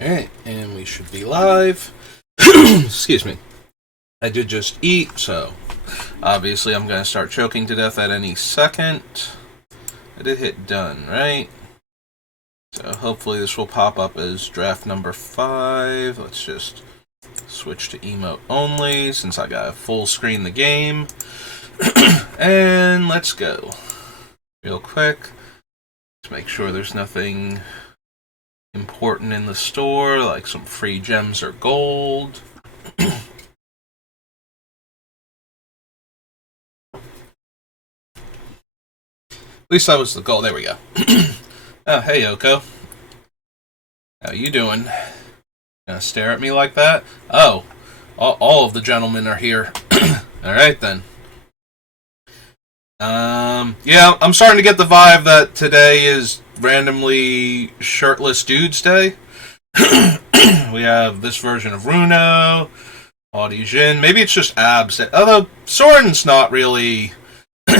Alright, and we should be live. Excuse me. I did just eat, so obviously I'm going to start choking to death at any second. I did hit done, right? So hopefully this will pop up as draft number 5. Let's just switch to emote only since I got to full screen the game. And let's go. Real quick. Let's make sure there's nothing important in the store, like some free gems or gold. At least that was the goal. There we go. Oh, hey, Yoko. How you doing? Gonna stare at me like that? Oh, all of the gentlemen are here. Alright, then. Yeah, I'm starting to get the vibe that today is randomly shirtless dudes day. We have this version of Runo, Audi Jin. Maybe it's just abs. Although Soren's not really.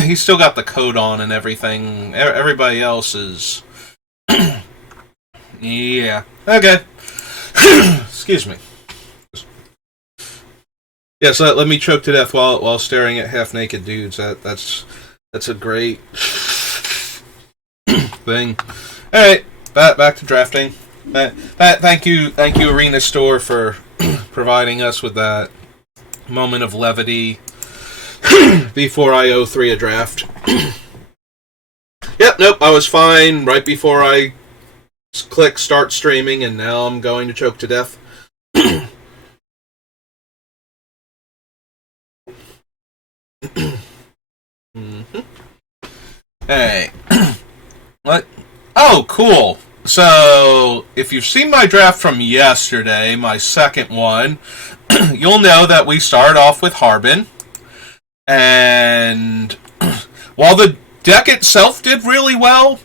He's still got the coat on and everything. Everybody else is. Yeah. Okay. Excuse me. Yeah, so let me choke to death while staring at half-naked dudes. That's a great thing. All right, back to drafting. Thank you, Arena Store, for providing us with that moment of levity before I 0-3 a draft. Yep, nope, I was fine right before I click start streaming, and now I'm going to choke to death. Mm-hmm. Hey. What? Oh, cool. So, if you've seen my draft from yesterday, my second one, you'll know that we started off with Harbin. And while the deck itself did really well,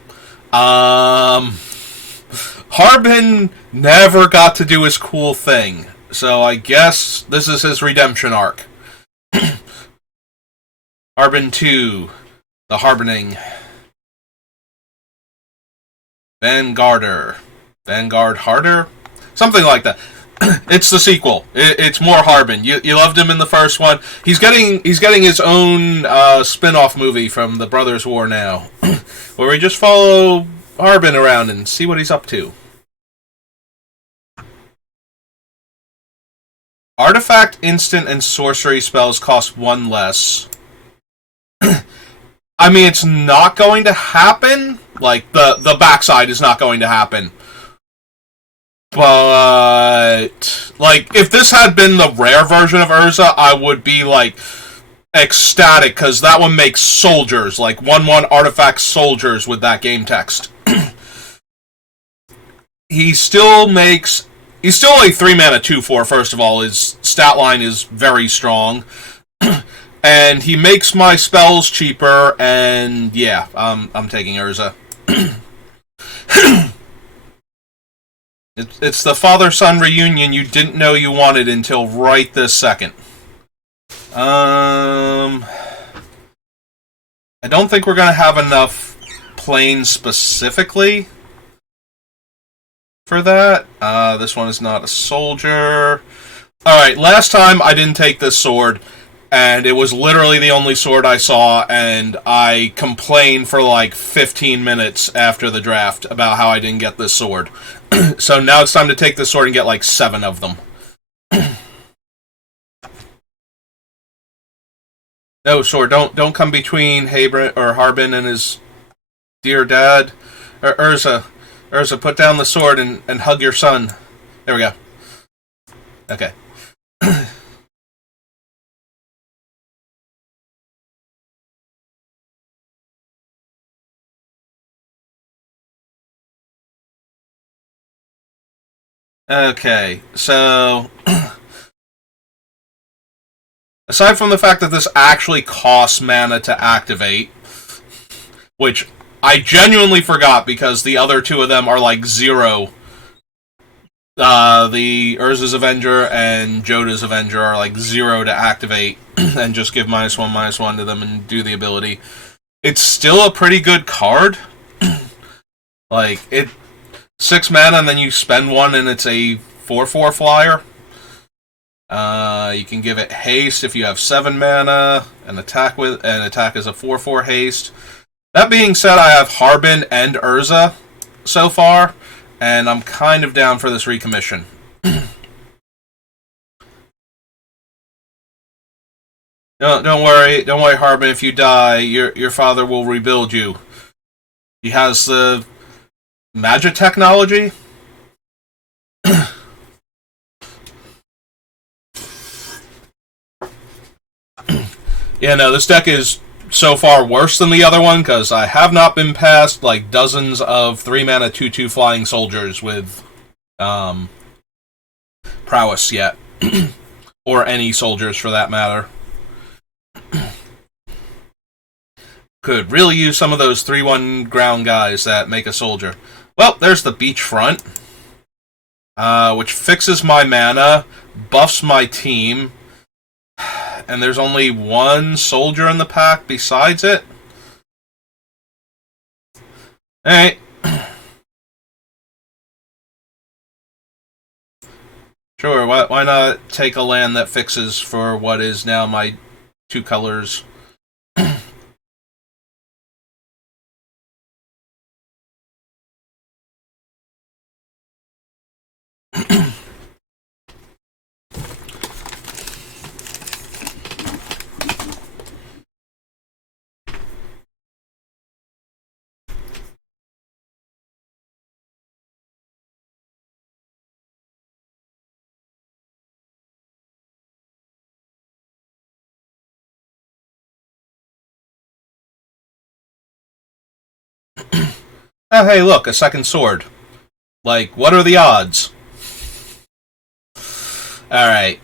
Harbin never got to do his cool thing. So I guess this is his redemption arc. Harbin 2, The Harbining. Vanguard Harder? Something like that. It's the sequel. It's more Harbin. You loved him in the first one. He's getting his own spin-off movie from the Brothers War now, where we just follow Harbin around and see what he's up to. Artifact, instant, and sorcery spells cost 1 less. I mean, it's not going to happen. Like, the backside is not going to happen. But, like, if this had been the rare version of Urza, I would be, like, ecstatic, because that one makes soldiers, like 1/1 artifact soldiers with that game text. He's still a 3-mana 2/4, first of all. His stat line is very strong. And he makes my spells cheaper, and yeah, I'm taking Urza. It's the father-son reunion you didn't know you wanted until right this second. I don't think we're going to have enough planes specifically for that. This one is not a soldier. Alright, last time I didn't take this sword, and it was literally the only sword I saw, and I complained for like 15 minutes after the draft about how I didn't get this sword. So now it's time to take this sword and get like 7 of them. No, sword, don't come between Harbin and his dear dad. Urza, put down the sword and hug your son. There we go. Okay. Okay, so aside from the fact that this actually costs mana to activate, which I genuinely forgot because the other 2 of them are like 0. The Urza's Avenger and Joda's Avenger are like 0 to activate and just give -1/-1 to them and do the ability. It's still a pretty good card. Like, it 6 mana, and then you spend 1, and it's a 4/4 flyer. You can give it haste if you have 7 mana, and attack is a 4/4 haste. That being said, I have Harbin and Urza so far, and I'm kind of down for this recommission. Don't worry, Harbin. If you die, your father will rebuild you. He has the magic technology. Yeah, no, this deck is so far worse than the other one because I have not been past like dozens of 3 mana 2/2 flying soldiers with prowess yet, or any soldiers for that matter. Could really use some of those 3/1 ground guys that make a soldier. Well, there's the beachfront, which fixes my mana, buffs my team, and there's only 1 soldier in the pack besides it. Alright. Sure, why not take a land that fixes for what is now my 2 colors? Oh, hey, look, a second sword. Like, what are the odds? Alright.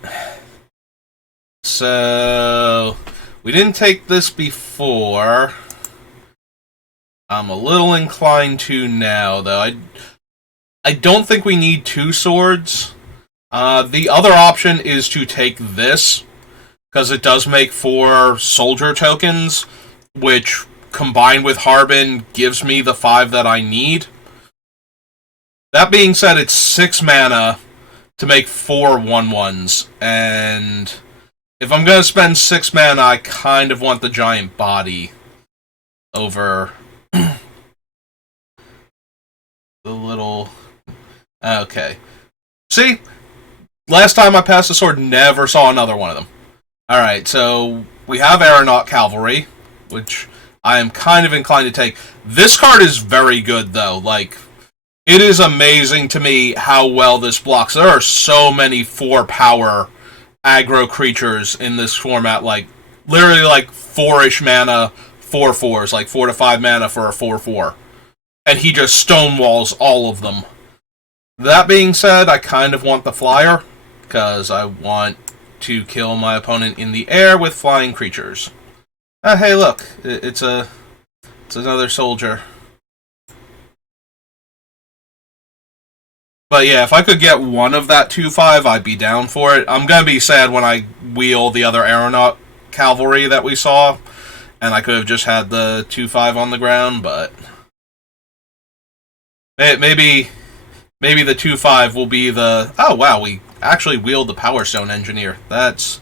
So, we didn't take this before. I'm a little inclined to now, though. I don't think we need 2 swords. The other option is to take this, because it does make 4 soldier tokens, which, combined with Harbin, gives me the 5 that I need. That being said, it's 6 mana to make 4 1/1s, and if I'm going to spend 6 mana, I kind of want the giant body over the little... Okay. See? Last time I passed the sword, never saw another one of them. Alright, so we have Aeronaut Cavalry, which I am kind of inclined to take. This card is very good, though. Like, it is amazing to me how well this blocks. There are so many 4-power aggro creatures in this format, like, literally like 4-ish mana 4/4s, like 4 to 5 mana for a 4/4. And he just stonewalls all of them. That being said, I kind of want the flyer, because I want to kill my opponent in the air with flying creatures. Hey, look, it's another soldier. But yeah, if I could get one of that 2/5, I'd be down for it. I'm gonna be sad when I wheel the other Aeronaut Cavalry that we saw, and I could have just had the 2/5 on the ground, but maybe the 2/5 will be the... Oh wow, we actually wheeled the Power Stone Engineer. That's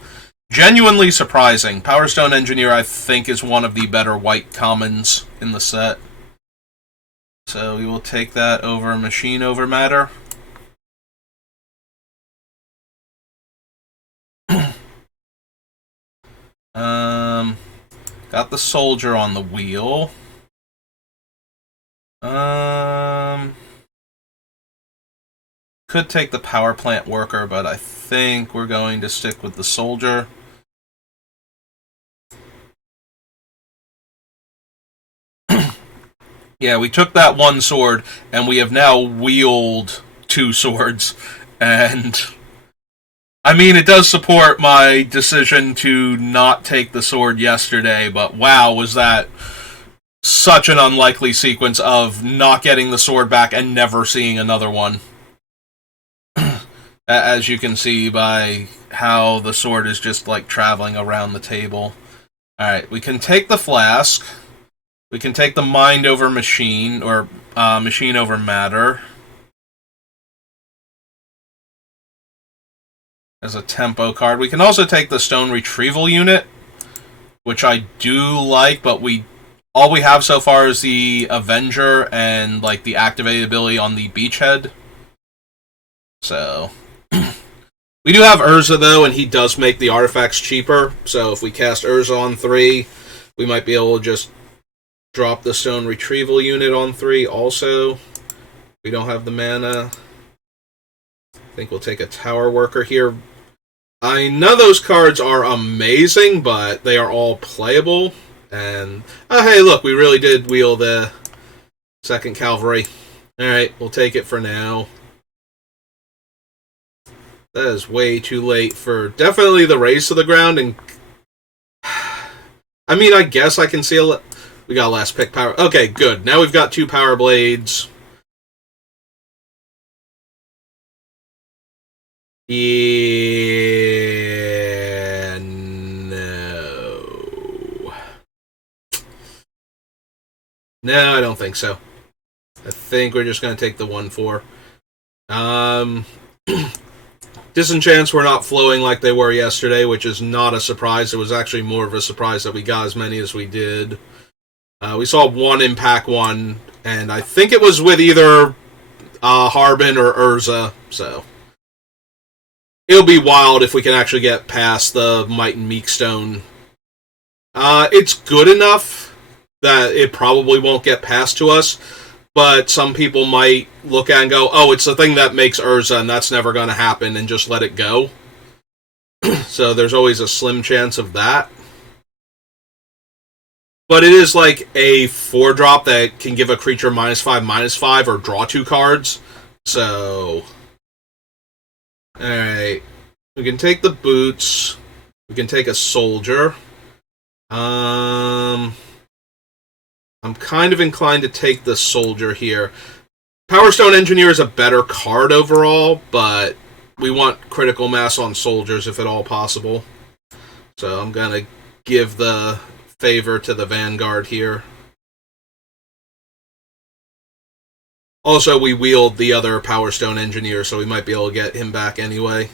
genuinely surprising. Power Stone Engineer, I think, is one of the better white commons in the set. So we will take that over Machine over Matter. Got the soldier on the wheel. Could take the power plant worker, but I think we're going to stick with the soldier. Yeah, we took that 1 sword, and we have now wheeled 2 swords, and... I mean, it does support my decision to not take the sword yesterday, but wow, was that such an unlikely sequence of not getting the sword back and never seeing another one. As you can see by how the sword is just, like, traveling around the table. Alright, we can take the flask. We can take the mind over machine, or machine over matter. as a tempo card. We can also take the Stone Retrieval unit, which I do like, but all we have so far is the Avenger and like the activated ability on the Beachhead. So we do have Urza though, and he does make the artifacts cheaper. So if we cast Urza on 3, we might be able to just drop the Stone Retrieval unit on 3 also. We don't have the mana. I think we'll take a Tower Worker here. I know those cards are amazing, but they are all playable. And, oh hey, look, we really did wheel the 2nd Cavalry. Alright, we'll take it for now. That is way too late for definitely the Race to the Ground. And I mean, I guess I can see we got last pick power. Okay, good. Now we've got 2 Power Blades. Yeah, no. No, I don't think so. I think we're just going to take the 1/4. Disenchants were not flowing like they were yesterday, which is not a surprise. It was actually more of a surprise that we got as many as we did. We saw 1 in Pack 1, and I think it was with either Harbin or Urza, so it'll be wild if we can actually get past the Might and Meekstone. It's good enough that it probably won't get past to us, but some people might look at it and go, oh, it's the thing that makes Urza, and that's never going to happen, and just let it go. So there's always a slim chance of that. But it is like a 4-drop that can give a creature -5/-5, or draw 2 cards. So, alright. We can take the boots. We can take a soldier. I'm kind of inclined to take the soldier here. Power Stone Engineer is a better card overall, but we want critical mass on soldiers if at all possible. So I'm going to give the favor to the Vanguard here. Also, we wield the other Power Stone Engineer, so we might be able to get him back anyway.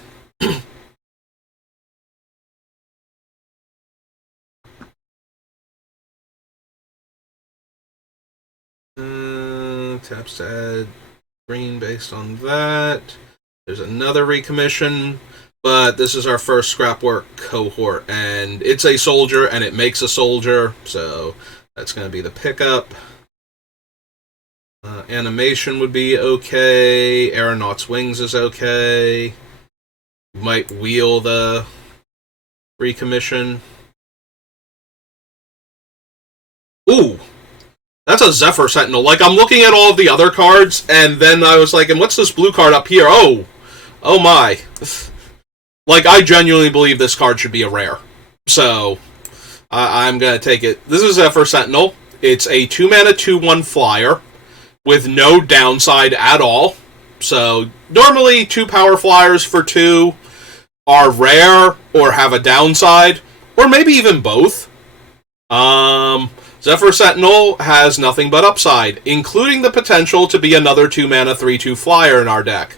Taps to add green based on that. There's another recommission, but this is our first Scrapwork cohort, and it's a soldier, and it makes a soldier, so that's going to be the pickup. Animation would be okay. Aeronaut's Wings is okay. Might wheel the recommission. Ooh! That's a Zephyr Sentinel. Like, I'm looking at all of the other cards, and then I was like, and what's this blue card up here? Oh my. Like, I genuinely believe this card should be a rare. So, I'm going to take it. This is Zephyr Sentinel. It's a 2-mana, 2/1 flyer with no downside at all. So, normally 2 power flyers for 2 are rare or have a downside, or maybe even both. Zephyr Sentinel has nothing but upside, including the potential to be another 2-mana, 3/2 flyer in our deck.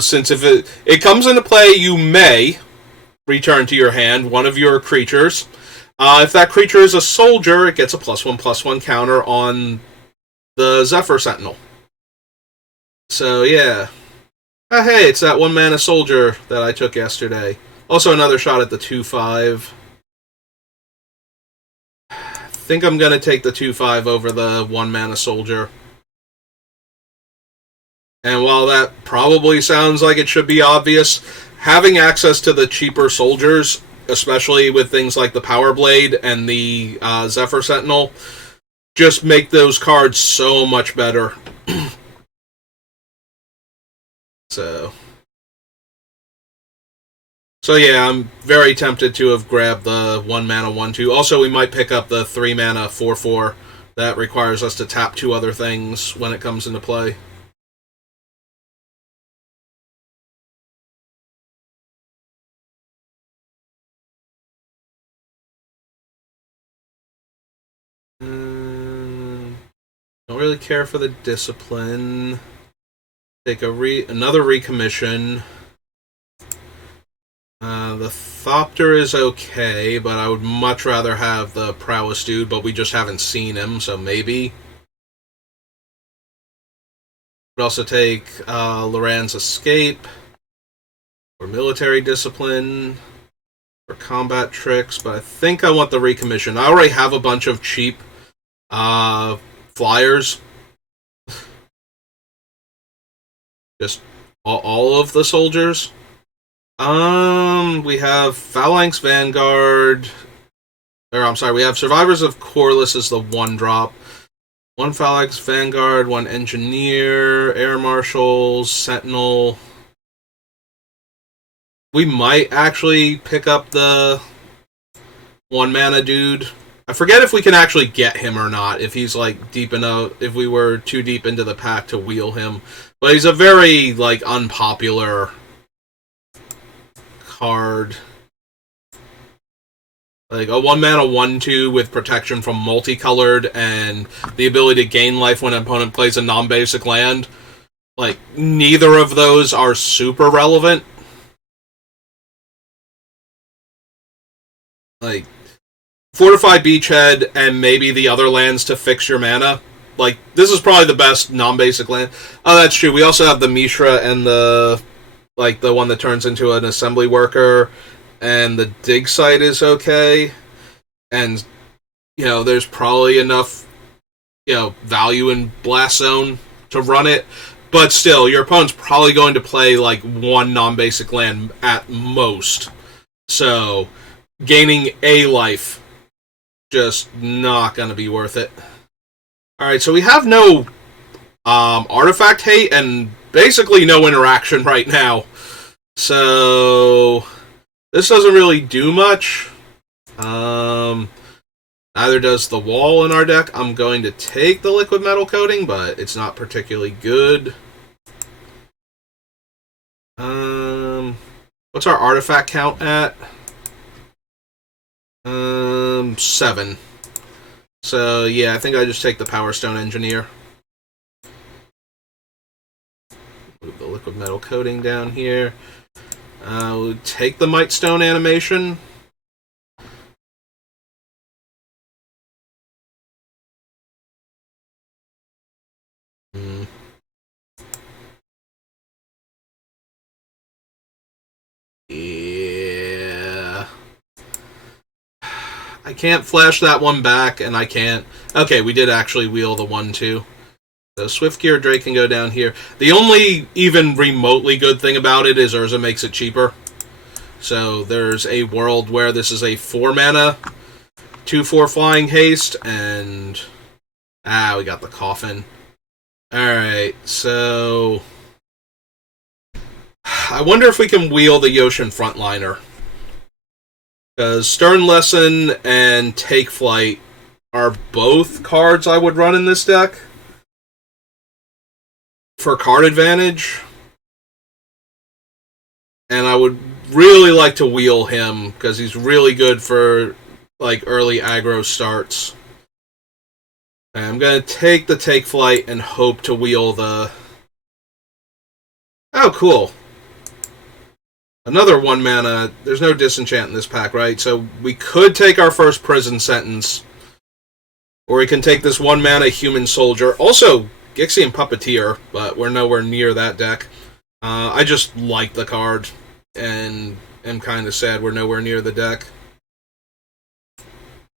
Since if it comes into play, you may return to your hand one of your creatures. If that creature is a soldier, it gets a +1/+1 counter on the Zephyr Sentinel. So, yeah. Hey, it's that 1-mana soldier that I took yesterday. Also, another shot at the 2/5. I think I'm going to take the 2/5 over the 1-mana soldier. And while that probably sounds like it should be obvious, having access to the cheaper soldiers, especially with things like the Power Blade and the Zephyr Sentinel, just make those cards so much better. So yeah, I'm very tempted to have grabbed the 1-mana 1/2. Also, we might pick up the 3-mana 4/4. That requires us to tap 2 other things when it comes into play. Don't really care for the Discipline. Take another recommission. The Thopter is okay, but I would much rather have the Prowess dude, but we just haven't seen him, so maybe. Would also take Loran's Escape, or Military Discipline, or Combat Tricks, but I think I want the Recommission. I already have a bunch of cheap flyers. Just all of the soldiers. We have Phalanx Vanguard. Or, I'm sorry, we have Survivors of Corliss as the one drop. One Phalanx Vanguard, one Engineer, Air Marshals, Sentinel. We might actually pick up the one mana dude. I forget if we can actually get him or not, if he's like deep enough, if we were too deep into the pack to wheel him. But he's a very like unpopular card. Like a 1-mana 1/2 with protection from multicolored and the ability to gain life when an opponent plays a non-basic land. Like, neither of those are super relevant. Like, Fortify Beachhead and maybe the other lands to fix your mana. Like, this is probably the best non-basic land. Oh, that's true. We also have the Mishra and the one that turns into an assembly worker, and the dig site is okay. And, there's probably enough, value in Blast Zone to run it. But still, your opponent's probably going to play, like, one non-basic land at most. So, gaining a life, just not going to be worth it. Alright, so we have no artifact hate and basically no interaction right now. So, this doesn't really do much. Neither does the wall in our deck. I'm going to take the liquid metal coating, but it's not particularly good. What's our artifact count at? 7. So, yeah, I think I just take the Power Stone Engineer. Move the liquid metal coating down here. We'll take the Might Stone animation. Yeah. I can't flash that one back, and I can't... Okay, we did actually wheel the 1/2. So Swiftgear Drake can go down here. The only even remotely good thing about it is Urza makes it cheaper. So there's a world where this is a 4-mana, 2/4 flying haste, and... we got the coffin. Alright, so... I wonder if we can wheel the Yoshin Frontliner. Because Stern Lesson and Take Flight are both cards I would run in this deck for card advantage. And I would really like to wheel him because he's really good for like early aggro starts. And I'm going to take the Take Flight and hope to wheel the... Oh, cool. Another 1-mana. There's no disenchant in this pack, right? So we could take our first prison sentence. Or we can take this 1-mana human soldier. Also, Gixian Puppeteer, but we're nowhere near that deck. I just like the card, and am kind of sad we're nowhere near the deck.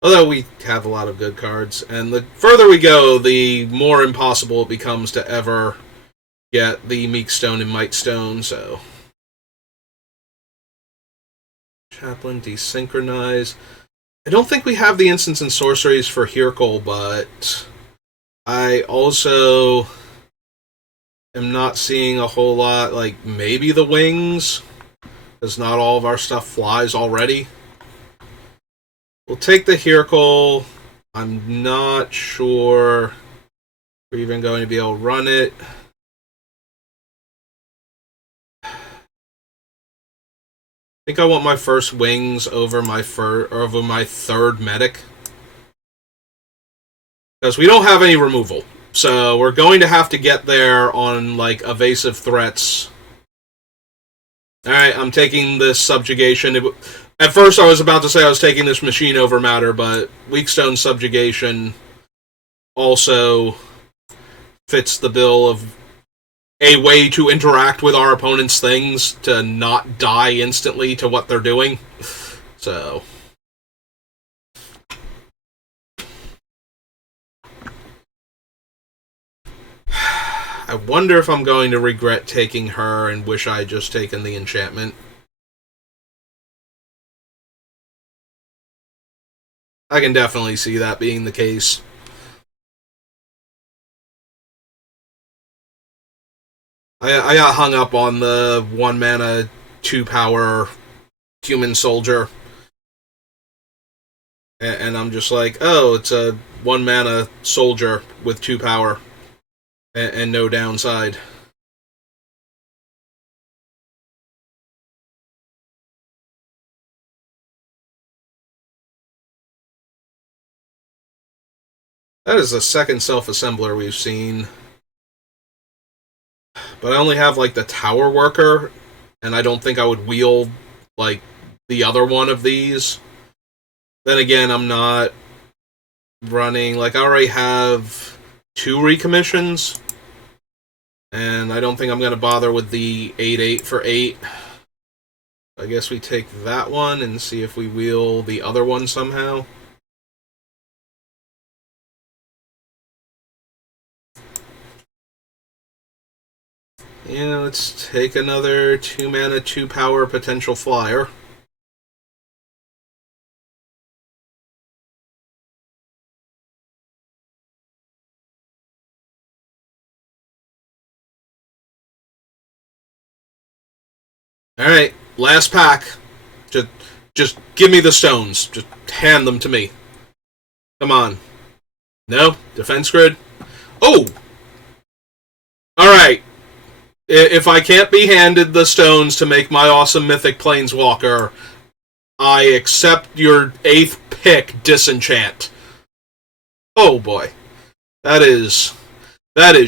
Although we have a lot of good cards, and the further we go, the more impossible it becomes to ever get the Meek Stone and Might Stone, so... Chaplain, Desynchronize. I don't think we have the instants and sorceries for Hyrkul, but I also am not seeing a whole lot, like maybe the wings, because not all of our stuff flies already. We'll take the Hyrkul. I'm not sure we're even going to be able to run it. I think I want my first wings over my third medic. Because we don't have any removal. So we're going to have to get there on like evasive threats Alright, I'm taking this subjugation. At first I was about to say I was taking this machine over matter, but Weakstone subjugation also fits the bill of a way to interact with our opponent's things to not die instantly to what they're doing. So I wonder if I'm going to regret taking her and wish I had just taken the enchantment. I can definitely see that being the case. I got hung up on the 1 mana, 2 power human soldier. And I'm just like, oh, it's a 1 mana soldier with 2 power and no downside. That is the second self-assembler we've seen. But I only have, like, the tower worker, and I don't think I would wield, like, the other one of these. Then again, I'm not running... Like, I already have 2 recommissions, and I don't think I'm going to bother with the 8/8 for 8. I guess we take that one and see if we wheel the other one somehow. Yeah, let's take another 2 mana, 2 power potential flyer. Alright, last pack. Just give me the stones. Just hand them to me. Come on. No? Defense grid? Oh! Alright. If I can't be handed the stones to make my awesome Mythic Planeswalker, I accept your 8th pick, Disenchant. Oh boy. That is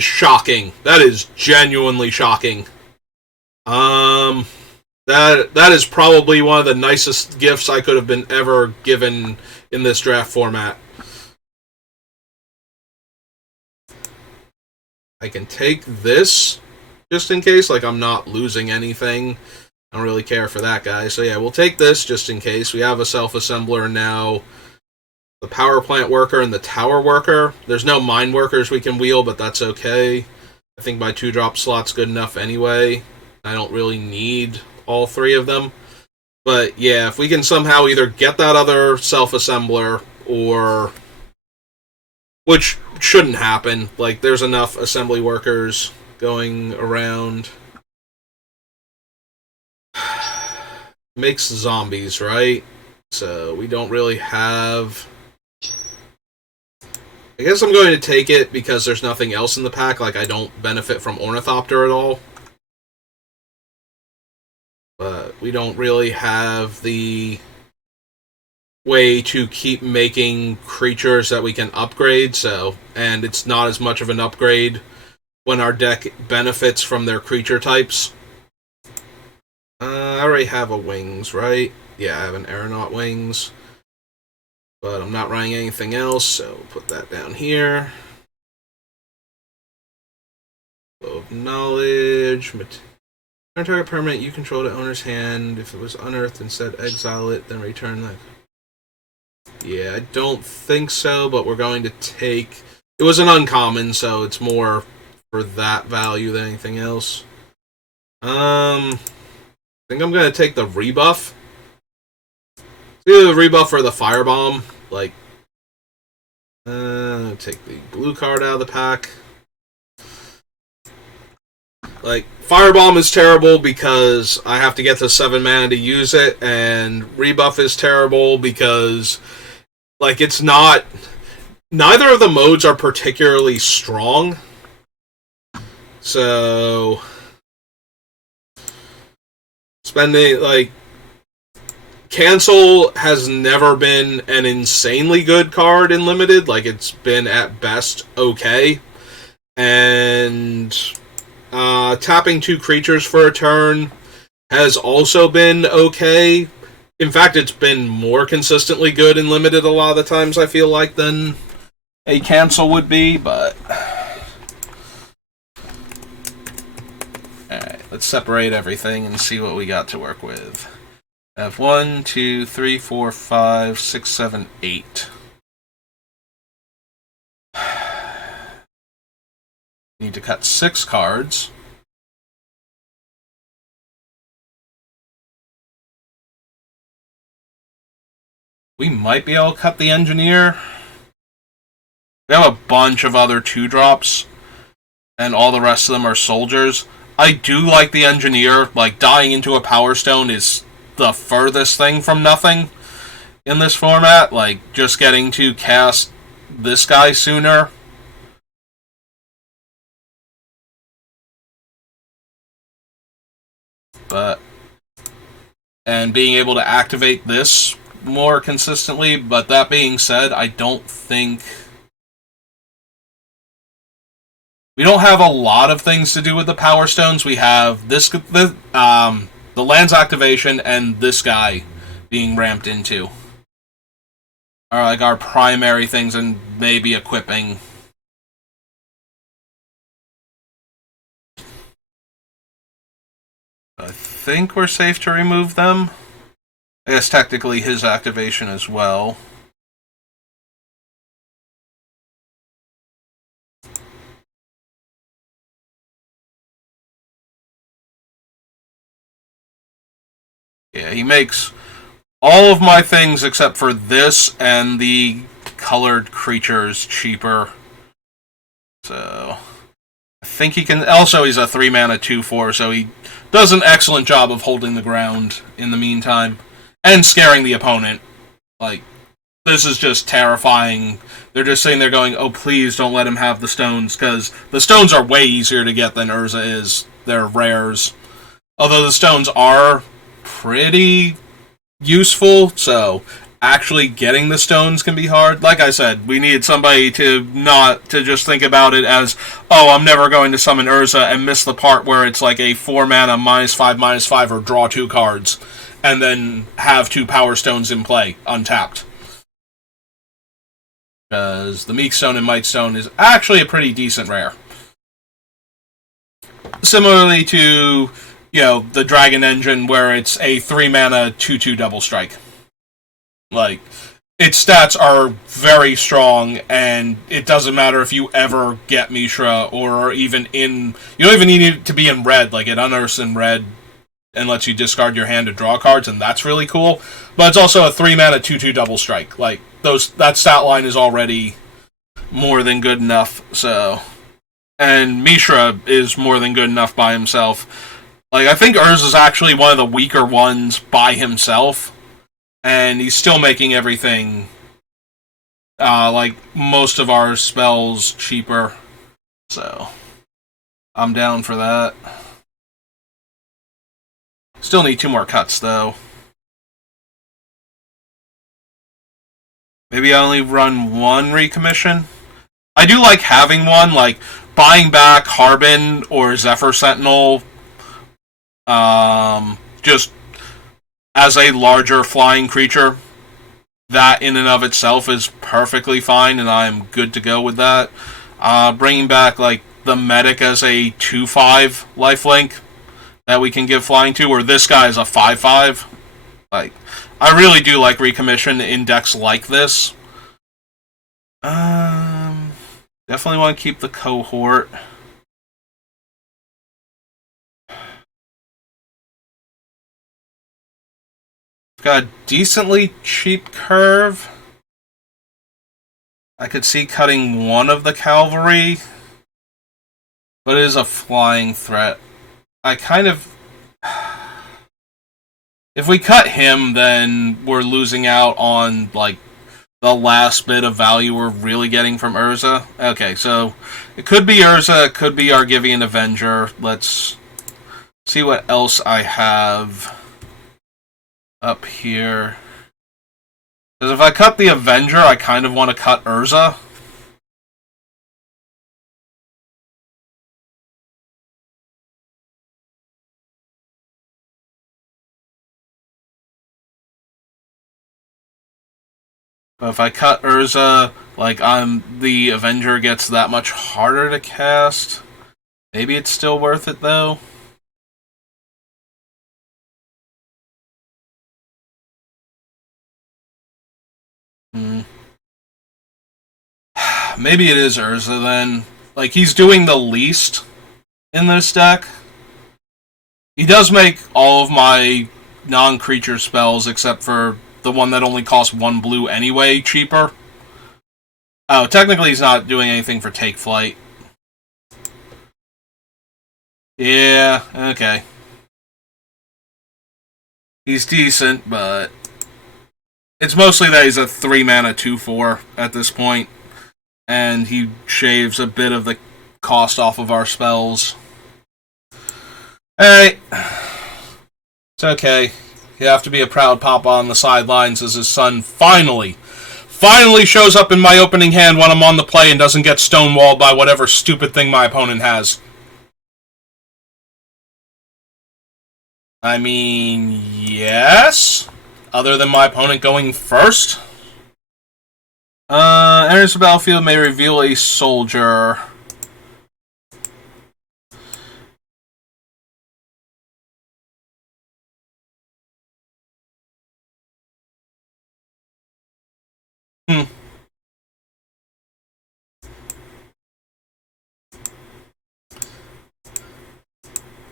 shocking. That is genuinely shocking. That is probably one of the nicest gifts I could have been ever given in this draft format. I can take this just in case, like I'm not losing anything. I don't really care for that guy. So yeah, we'll take this just in case. We have a self-assembler now. The power plant worker and the tower worker. There's no mine workers we can wheel, but that's okay. I think my 2-drop slot's good enough anyway. I don't really need all 3 of them. But yeah, if we can somehow either get that other self-assembler or... Which shouldn't happen. Like, there's enough assembly workers going around. Makes zombies, right? So we don't really have... I guess I'm going to take it because there's nothing else in the pack. Like, I don't benefit from Ornithopter at all. But we don't really have the way to keep making creatures that we can upgrade, so... And it's not as much of an upgrade when our deck benefits from their creature types. I already have a Wings, right? Yeah, I have an Aeronaut Wings. But I'm not running anything else, so put that down here. Flow of Knowledge. Target permanent you control the owner's hand. If it was unearthed, instead exile it, then return that. Yeah, I don't think so, but we're going to take... It was an uncommon, so it's more for that value than anything else. I think I'm going to take the rebuff. It's either the rebuff or the firebomb. Like, take the blue card out of the pack. Like, firebomb is terrible because I have to get to 7 mana to use it, and rebuff is terrible because, like, it's not... Neither of the modes are particularly strong. So... Spending, like... Cancel has never been an insanely good card in Limited. Like, it's been, at best, okay. And... tapping 2 creatures for a turn has also been okay. In fact, it's been more consistently good and limited a lot of the times, I feel like, than a cancel would be, but... Alright, let's separate everything and see what we got to work with. I have 1, 2, 3, 4, 5, 6, 7, 8. Need to cut 6 cards. We might be able to cut the Engineer. We have a bunch of other 2-drops, and all the rest of them are soldiers. I do like the Engineer. Like, dying into a Power Stone is the furthest thing from nothing in this format. Like, just getting to cast this guy sooner. And being able to activate this more consistently. But that being said, I don't think... We don't have a lot of things to do with the Power Stones. We have the Land's activation and this guy being ramped into are like our primary things, and maybe equipping. I think we're safe to remove them. I guess technically his activation as well. Yeah, he makes all of my things except for this and the colored creatures cheaper. So I think he can... Also, he's a 3-mana 2/4, so he does an excellent job of holding the ground in the meantime. And scaring the opponent. Like, this is just terrifying. They're just sitting there going, oh, please don't let him have the stones, because the stones are way easier to get than Urza is. They're rares. Although the stones are pretty useful, so actually getting the stones can be hard. Like I said, we need somebody to not to just think about it as, oh, I'm never going to summon Urza, and miss the part where it's like a 4-mana -5/-5 or draw 2 cards, and then have 2 Power Stones in play, untapped. Because the Meek Stone and Might Stone is actually a pretty decent rare. Similarly to, the Dragon Engine, where it's a 3-mana 2/2 double strike. Like, its stats are very strong, and it doesn't matter if you ever get Mishra, or even in... You don't even need it to be in red. Like, it unearths in red and lets you discard your hand to draw cards, and that's really cool. But it's also a 3-mana 2/2 double strike. Like, that stat line is already more than good enough, so... And Mishra is more than good enough by himself. Like, I think Urza is actually one of the weaker ones by himself, and he's still making everything, like, most of our spells cheaper. So, I'm down for that. Still need 2 more cuts, though. Maybe I only run 1 recommission? I do like having one, like, buying back Harbin or Zephyr Sentinel, just as a larger flying creature. That in and of itself is perfectly fine, and I'm good to go with that. Bringing back, like, the Medic as a 2/5 lifelink that we can give flying to, or this guy is a 5/5. Like, I really do like recommission in decks like this. Definitely want to keep the Cohort. Got a decently cheap curve. I could see cutting one of the Cavalry, but it is a flying threat. I kind of... If we cut him, then we're losing out on, like, the last bit of value we're really getting from Urza. Okay, so it could be Urza, it could be Argivian Avenger. Let's see what else I have up here. Because if I cut the Avenger, I kind of want to cut Urza. But if I cut Urza, like the Avenger gets that much harder to cast. Maybe it's still worth it though. Hmm. Maybe it is Urza then. Like, he's doing the least in this deck. He does make all of my non-creature spells, except for the one that only costs 1 blue anyway, cheaper. Oh, technically he's not doing anything for Take Flight. Yeah, okay. He's decent, but it's mostly that he's a 3 mana 2/4 at this point, and he shaves a bit of the cost off of our spells. Alright. It's okay. You have to be a proud papa on the sidelines as his son finally shows up in my opening hand when I'm on the play and doesn't get stonewalled by whatever stupid thing my opponent has. I mean, yes. Other than my opponent going first. Enters the battlefield, may reveal a soldier.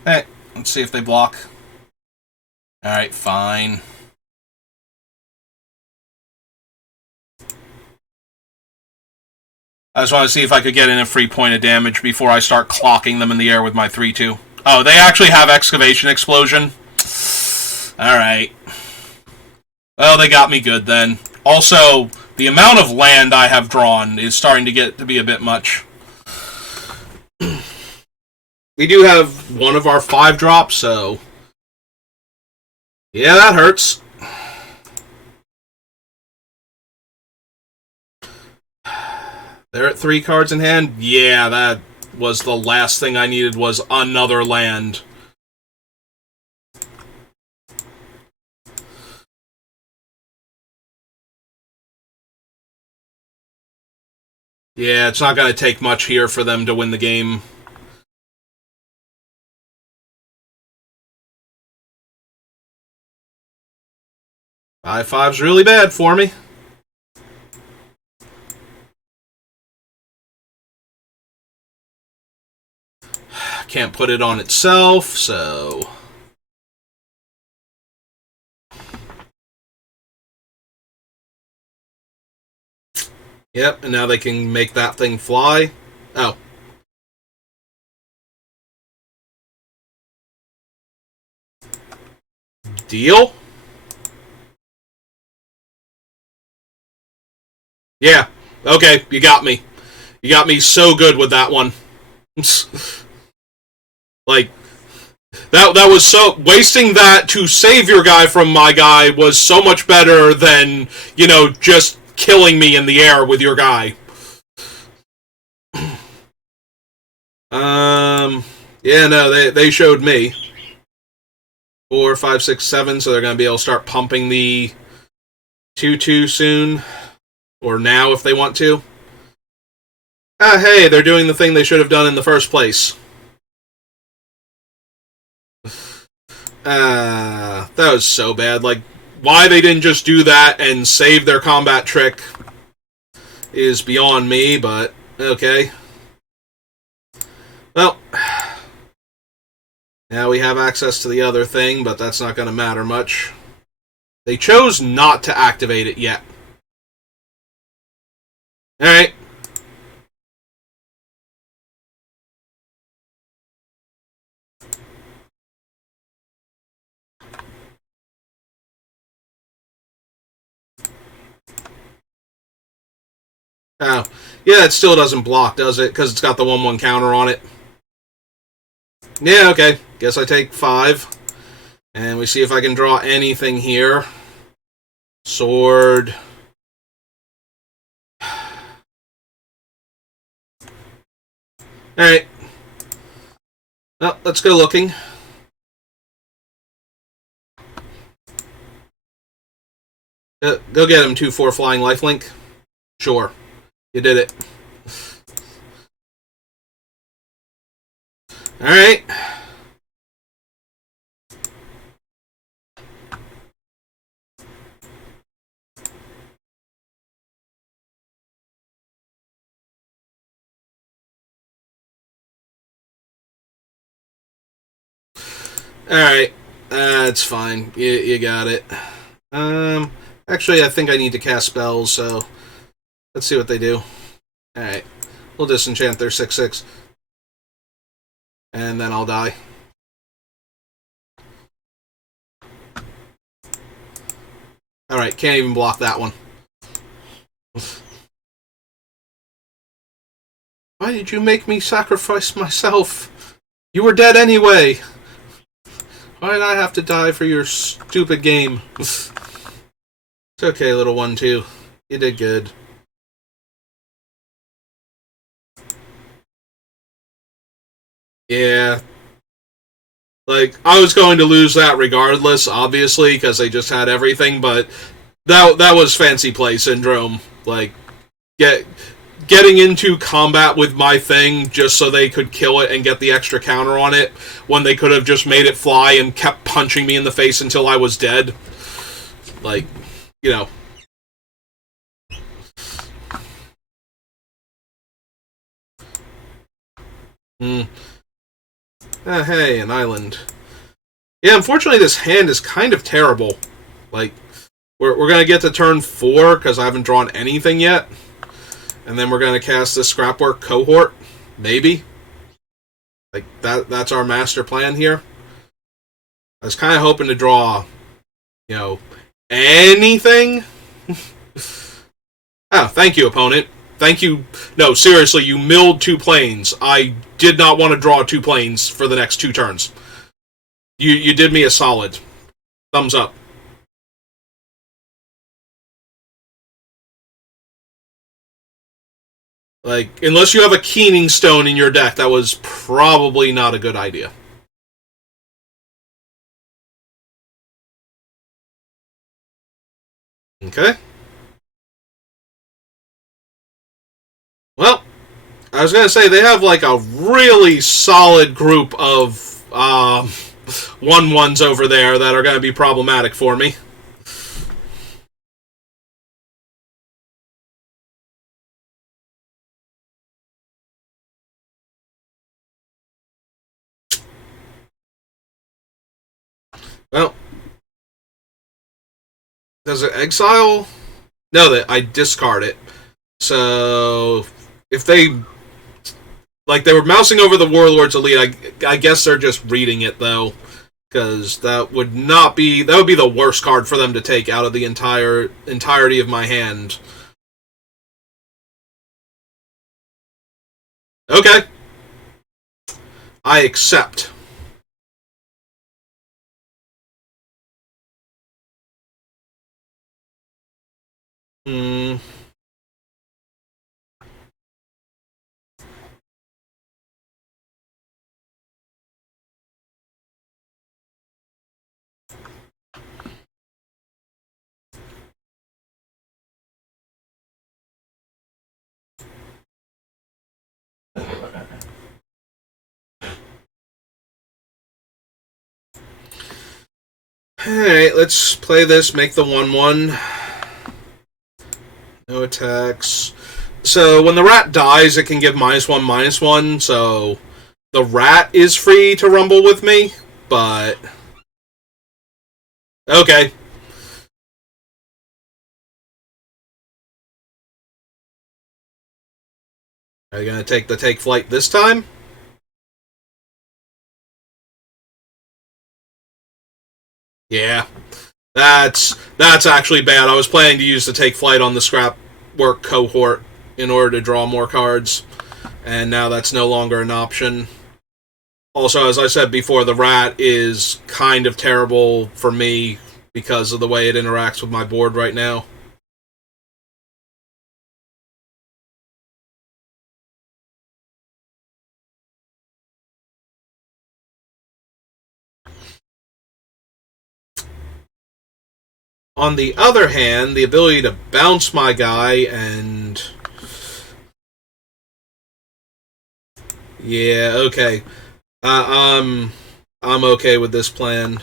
Hey, let's see if they block. Alright, fine. I just want to see if I could get in a free point of damage before I start clocking them in the air with my 3/2. Oh, they actually have Excavation Explosion? Alright. Well, they got me good then. Also, the amount of land I have drawn is starting to get to be a bit much. We do have one of our 5 drops, so... yeah, that hurts. They're at 3 cards in hand? Yeah, that was the last thing I needed, was another land. Yeah, it's not going to take much here for them to win the game. I5's really bad for me. Can't put it on itself, so... yep, and now they can make that thing fly. Oh. Deal? Yeah. Okay, you got me. You got me so good with that one. Like, that was so... wasting that to save your guy from my guy was so much better than, you know, just killing me in the air with your guy. Yeah, no, they showed me. 4, 5, 6, 7, so they're going to be able to start pumping the 2/2 soon. Or now, if they want to. Ah, hey, they're doing the thing they should have done in the first place. That was so bad. Like, why they didn't just do that and save their combat trick is beyond me, but okay. Well, now we have access to the other thing, but that's not going to matter much. They chose not to activate it yet. Alright. Oh. Yeah, it still doesn't block, does it? Because it's got the 1/1 counter on it. Yeah, okay. Guess I take 5. And we see if I can draw anything here. Sword. Alright. Well, let's go looking. Go get him, 2/4 flying lifelink. Sure. You did it. Alright. Alright. That's fine. You got it. Actually, I think I need to cast spells, so let's see what they do. Alright. We'll disenchant their 6/6. And then I'll die. Alright, can't even block that one. Why did you make me sacrifice myself? You were dead anyway. Why did I have to die for your stupid game? It's okay, little 1/2. You did good. Yeah. Like, I was going to lose that regardless, obviously, because they just had everything, but that was fancy play syndrome. Like, getting into combat with my thing just so they could kill it and get the extra counter on it when they could have just made it fly and kept punching me in the face until I was dead. Like, you know. Hey, an island. Yeah, unfortunately, this hand is kind of terrible. Like, we're going to get to turn 4 because I haven't drawn anything yet. And then we're going to cast this Scrapwork Cohort. Maybe. Like, that's our master plan here. I was kind of hoping to draw, anything. Oh, thank you, opponent. Thank you. No, seriously, you milled 2 planes. I did not want to draw 2 planes for the next 2 turns. You did me a solid. Thumbs up. Like, unless you have a Keening Stone in your deck, that was probably not a good idea. Okay. Well, I was gonna say they have like a really solid group of 1/1s over there that are gonna be problematic for me. Well, does it exile? No, that I discard it. So if they were mousing over the Warlord's Elite, I guess they're just reading it though, because that would be the worst card for them to take out of the entirety of my hand. Okay, I accept. Hmm. Alright, let's play this, make the 1/1. No attacks. So when the rat dies, it can give -1/-1, so the rat is free to rumble with me, but... Okay. Are you gonna take flight this time? Yeah. That's actually bad. I was planning to use the take flight on the scrap work cohort in order to draw more cards, and now that's no longer an option. Also, as I said before, the rat is kind of terrible for me because of the way it interacts with my board right now. On the other hand, the ability to bounce my guy and... Yeah, okay. I'm okay with this plan.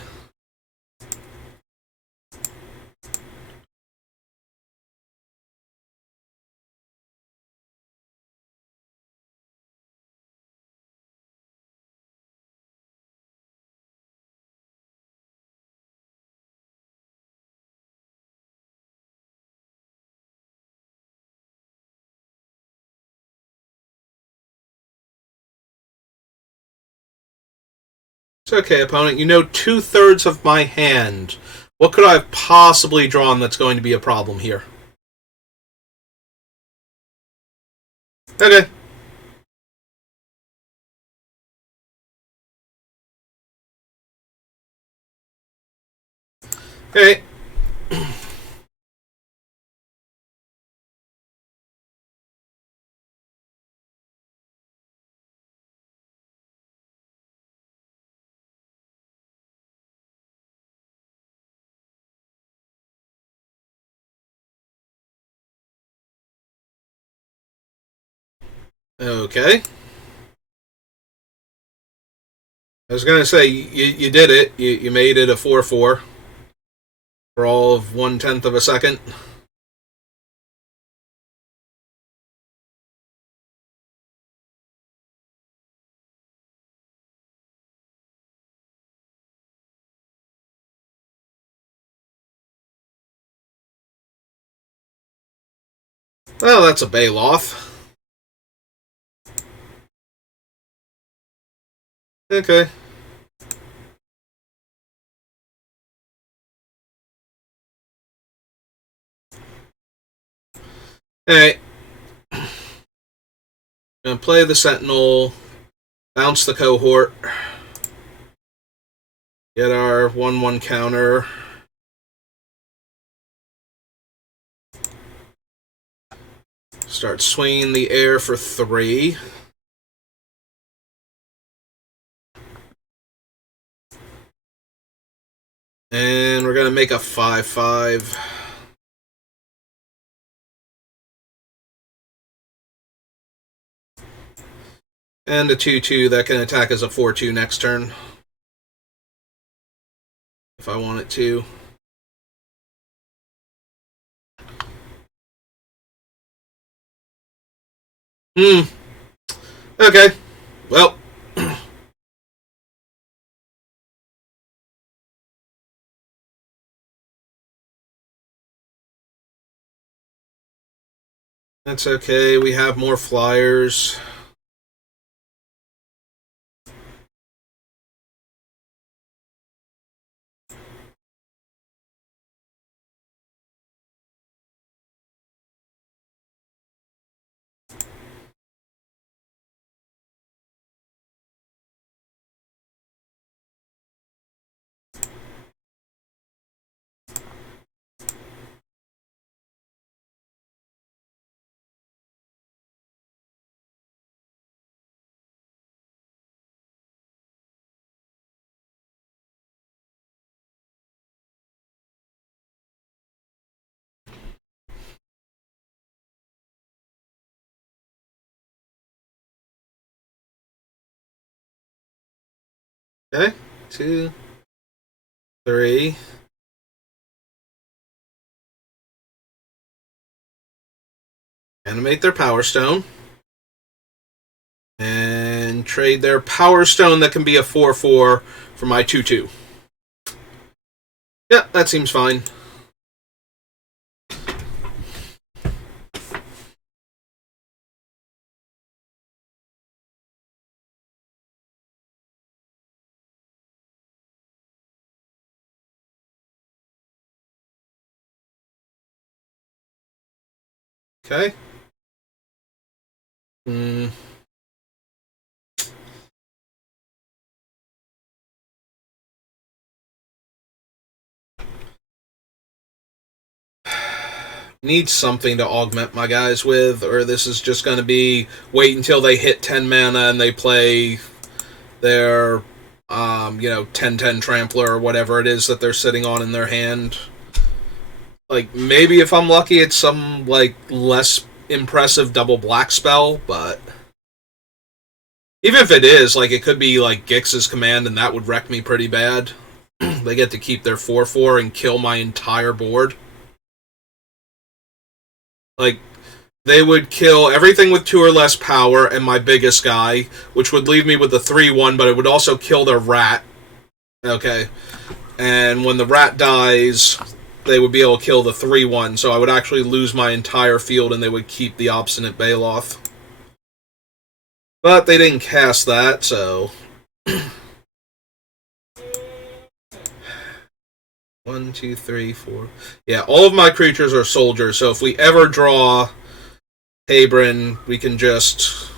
It's okay, opponent. You know 2/3 of my hand. What could I have possibly drawn that's going to be a problem here? Okay. Okay. Okay. I was going to say, you did it. You made it a 4/4 for all of 1/10 of a second. Well, that's a Baloth. Okay. Hey. Gonna play the Sentinel, bounce the Cohort, get our 1/1 counter. Start swinging the air for 3. And we're going to make a 5/5. And a 2/2 that can attack as a 4/2 next turn. If I want it to. Okay. Well. That's okay. We have more flyers. Okay. 2, 3. Animate their Power Stone. And trade their Power Stone that can be a 4/4 for my 2/2. Yeah, that seems fine. Okay. Need something to augment my guys with, or this is just going to be wait until they hit 10 mana and they play their 10/10 Trampler or whatever it is that they're sitting on in their hand. Like, maybe if I'm lucky, it's some, like, less impressive double black spell, but even if it is, like, it could be, like, Gix's command, and that would wreck me pretty bad. They get to keep their 4/4 and kill my entire board. Like, they would kill everything with 2 or less power and my biggest guy, which would leave me with the 3/1, but it would also kill their rat. Okay. And when the rat dies, they would be able to kill the 3/1, so I would actually lose my entire field and they would keep the Obstinate Baloth. But they didn't cast that, so... 1, 2, 3, 4... Yeah, all of my creatures are soldiers, so if we ever draw Habron, we can just...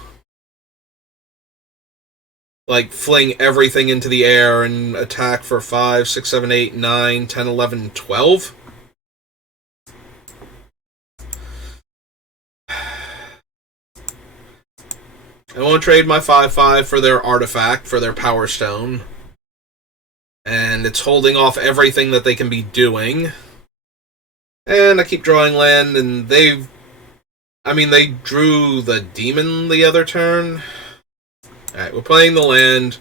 like, fling everything into the air and attack for 5, 6, 7, 8, 9, 10, 11, 12. I won't trade my 5/5 for their artifact, for their Power Stone. And it's holding off everything that they can be doing. And I keep drawing land, and they've... I mean, they drew the Demon the other turn. Alright, we're playing the land,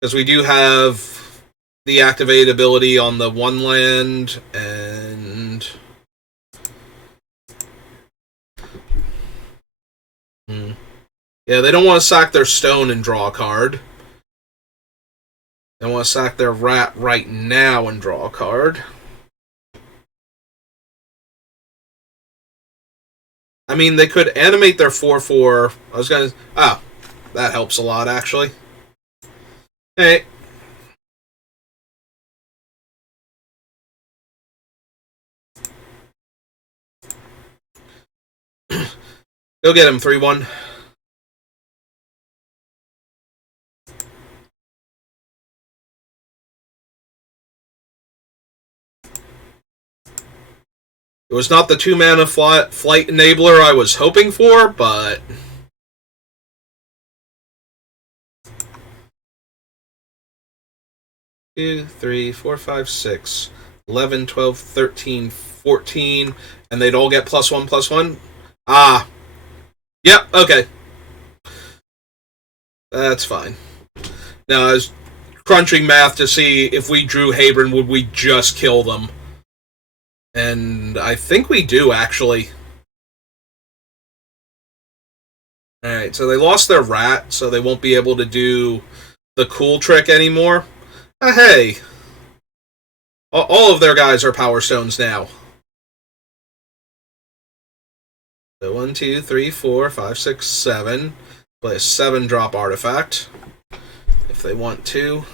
because we do have the activate ability on the 1 land, and... Yeah, they don't want to sack their stone and draw a card. They want to sack their rat right now and draw a card. I mean, they could animate their 4/4. I was gonna... Ah, that helps a lot, actually. Hey. Go get him, 3/1. It was not the 2-mana flight enabler I was hoping for, but... 2, 3, 4, 5, 6, 11, 12, 13, 14, and they'd all get +1/+1? Ah. Yep, okay. That's fine. Now, I was crunching math to see if we drew Habron, would we just kill them? And I think we do, actually. Alright, so they lost their rat, so they won't be able to do the cool trick anymore. Hey! All of their guys are Power Stones now. So 1, 2, 3, 4, 5, 6, 7. Play a 7-drop artifact. If they want to.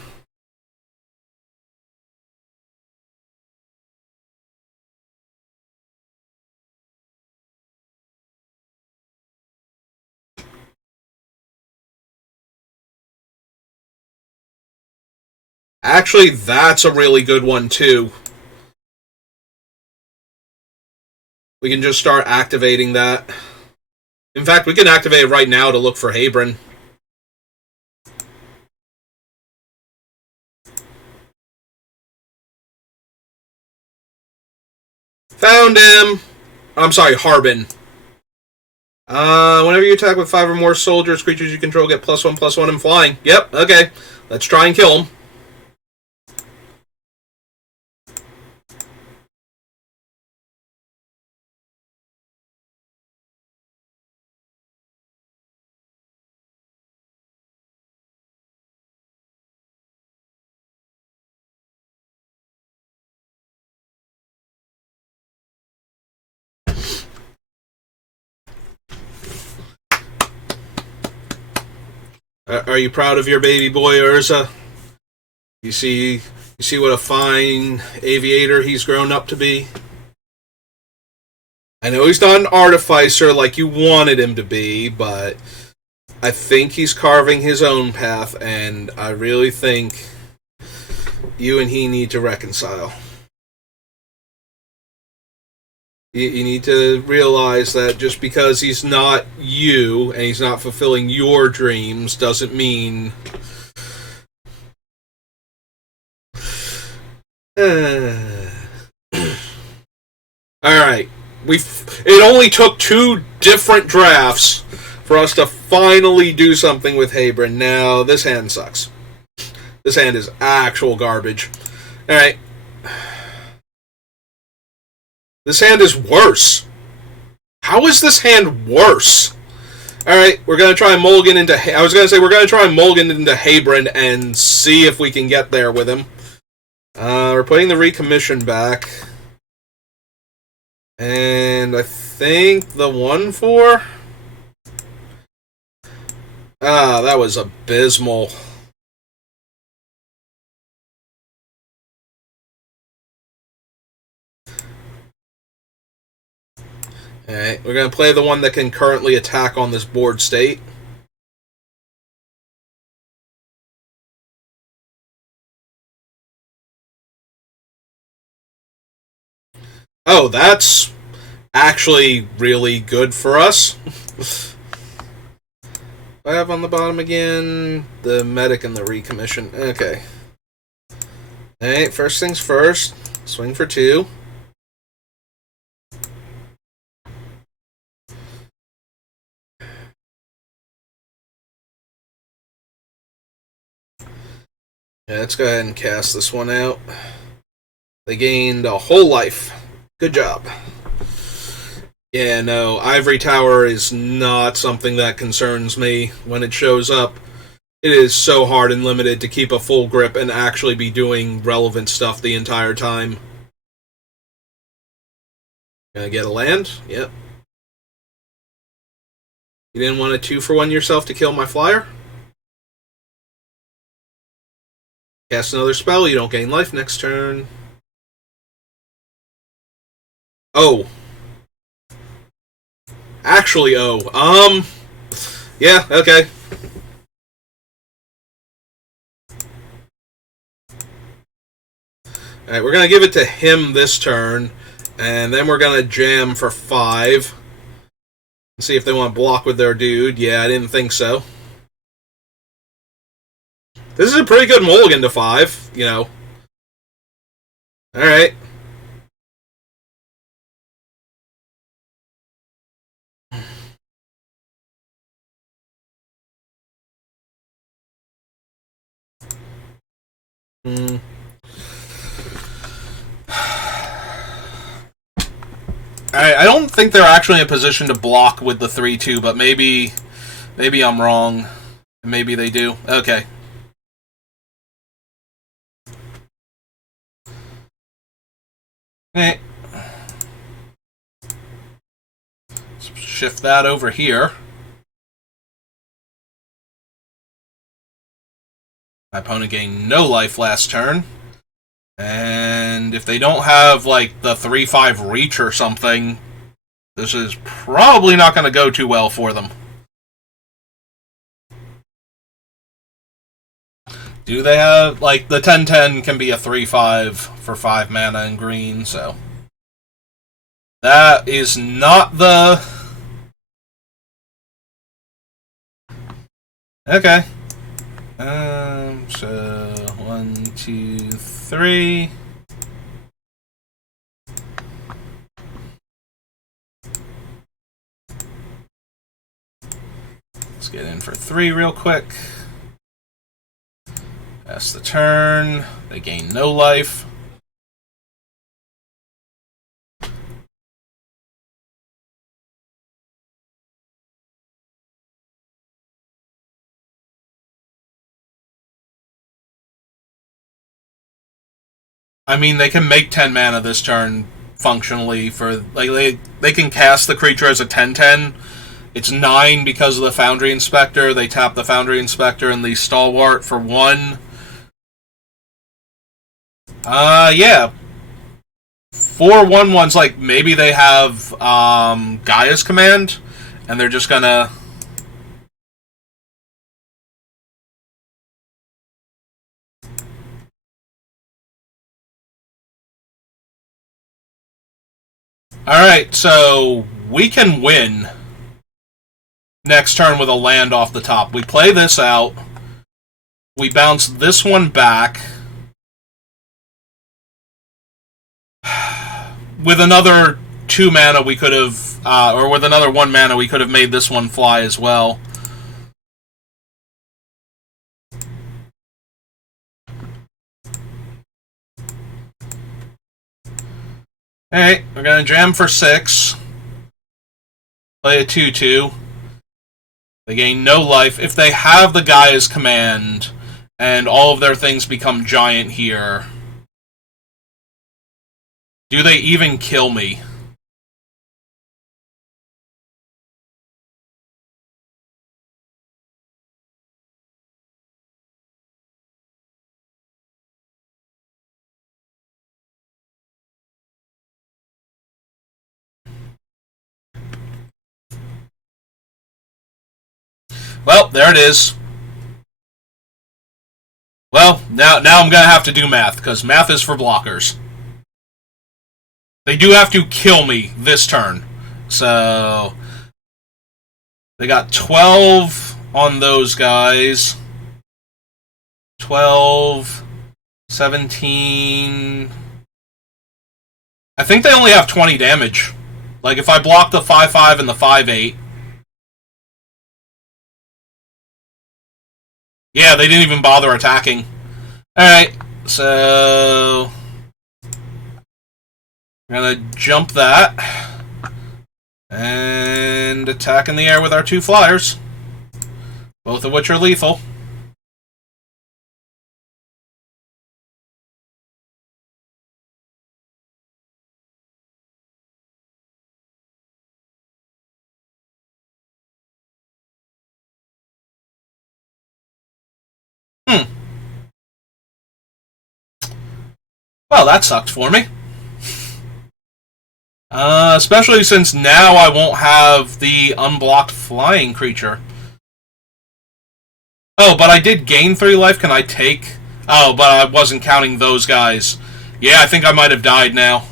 Actually, that's a really good one, too. We can just start activating that. In fact, we can activate it right now to look for Habron. Found him! I'm sorry, Harbin. Whenever you attack with 5 or more soldiers, creatures you control get +1/+1 and flying. Yep, okay. Let's try and kill him. Are you proud of your baby boy, Urza? You see what a fine aviator he's grown up to be? I know he's not an artificer like you wanted him to be, but I think he's carving his own path, and I really think you and he need to reconcile. You need to realize that just because he's not you and he's not fulfilling your dreams doesn't mean... It only took 2 different drafts for us to finally do something with Habron. Now, this hand sucks. This hand is actual garbage. Alright. This hand is worse. How is this hand worse? Alright, we're going to try Mulligan into... I was going to say, we're going to try Mulligan into Habron and see if we can get there with him. We're putting the recommission back. And I think the 1-4... Ah, that was abysmal. Alright, we're going to play the one that can currently attack on this board state. Oh, that's actually really good for us. I have on the bottom again the medic and the recommission. Okay. Alright, first things first. Swing for 2. Yeah, let's go ahead and cast this one out. They gained a whole life. Good job. Yeah, no, Ivory Tower is not something that concerns me when it shows up. It is so hard and limited to keep a full grip and actually be doing relevant stuff the entire time. Gonna get a land? Yep. You didn't want a 2-for-1 yourself to kill my flyer? Cast another spell, you don't gain life next turn. Oh. Actually, oh. Yeah, okay. Alright, we're gonna give it to him this turn, and then we're gonna jam for 5. And see if they want to block with their dude. Yeah, I didn't think so. This is a pretty good mulligan to 5, you know. Alright. I don't think they're actually in a position to block with the 3-2, but maybe I'm wrong. Maybe they do. Okay. Let's shift that over here. My opponent gained no life last turn. And if they don't have, like, the 3-5 reach or something, this is probably not going to go too well for them. Do they have, like, the 10-10 can be a 3-5 for 5 mana and green, so. That is not the... Okay. So 1, 2, 3. Let's get in for 3 real quick. Pass the turn. They gain no life. I mean, they can make 10 mana this turn functionally for, like, they can cast the creature as a 10-10. It's 9 because of the Foundry Inspector. They tap the Foundry Inspector and the Stalwart for 1. Yeah. 4 1/1s, like, maybe they have Gaia's Command, and they're just gonna... Alright, so we can win next turn with a land off the top. We play this out. We bounce this one back with another 2 mana, we could have, or with another 1 mana, we could have made this one fly as well. Alright, we're gonna jam for 6. Play a 2/2. They gain no life. If they have the Gaia's Command, and all of their things become giant here, do they even kill me? Well, there it is. Well, now I'm gonna have to do math, because math is for blockers. They do have to kill me this turn. So they got 12 on those guys. 12, 17. I think they only have 20 damage. Like, if I block the 5/5 and the 5/8. Yeah, they didn't even bother attacking. Alright, so I'm gonna jump that and attack in the air with our 2 flyers, both of which are lethal. Well, that sucked for me. Especially since now I won't have the unblocked flying creature. Oh, but I did gain 3 life. Can I take... Oh, but I wasn't counting those guys. Yeah, I think I might have died now.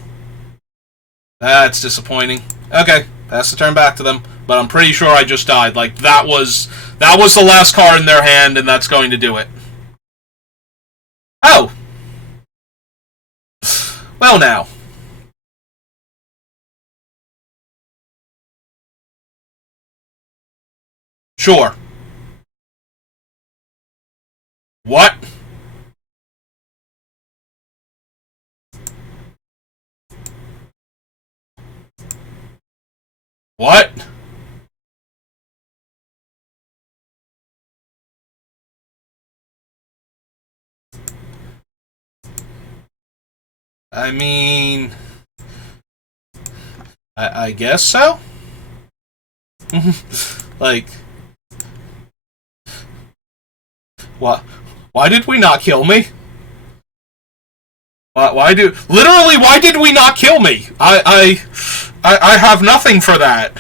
That's disappointing. Okay, pass the turn back to them. But I'm pretty sure I just died. Like, that was the last card in their hand, and that's going to do it. Oh! Well, now. Sure. What? What? I mean... I guess so? Like... What? Why did we not kill me? Why did we not kill me? I have nothing for that.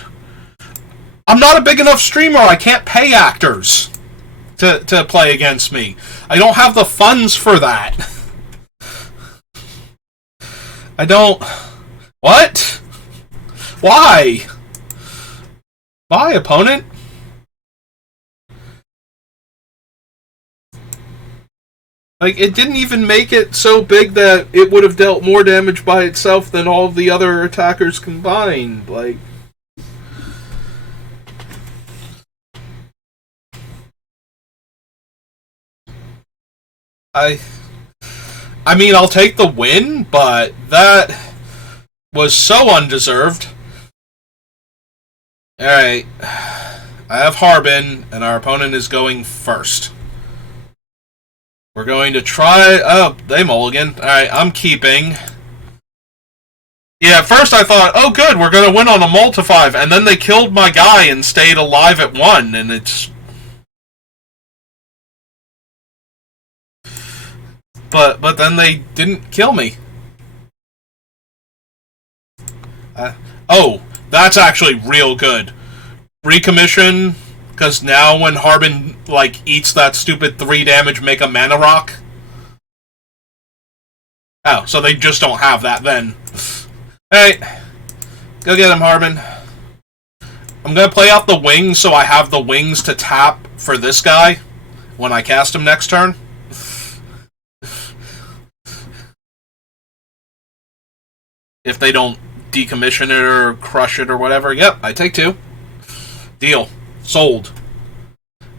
I'm not a big enough streamer. I can't pay actors to play against me. I don't have the funds for that. I don't... What? Why? Bye, opponent. Like, it didn't even make it so big that it would have dealt more damage by itself than all of the other attackers combined. Like... I mean, I'll take the win, but that was so undeserved. Alright. I have Harbin, and our opponent is going first. We're going to try... Oh, they mulligan. Alright, I'm keeping. Yeah, at first I thought, oh good, we're going to win on a multi-5, and then they killed my guy and stayed alive at 1, and it's... But then they didn't kill me. Oh, that's actually real good. Recommission, because now when Harbin, like, eats that stupid 3 damage, make a mana rock. Oh, so they just don't have that then. Alright. Go get him, Harbin. I'm gonna play out the wings so I have the wings to tap for this guy when I cast him next turn. If they don't decommission it or crush it or whatever. Yep, I take 2. Deal. Sold.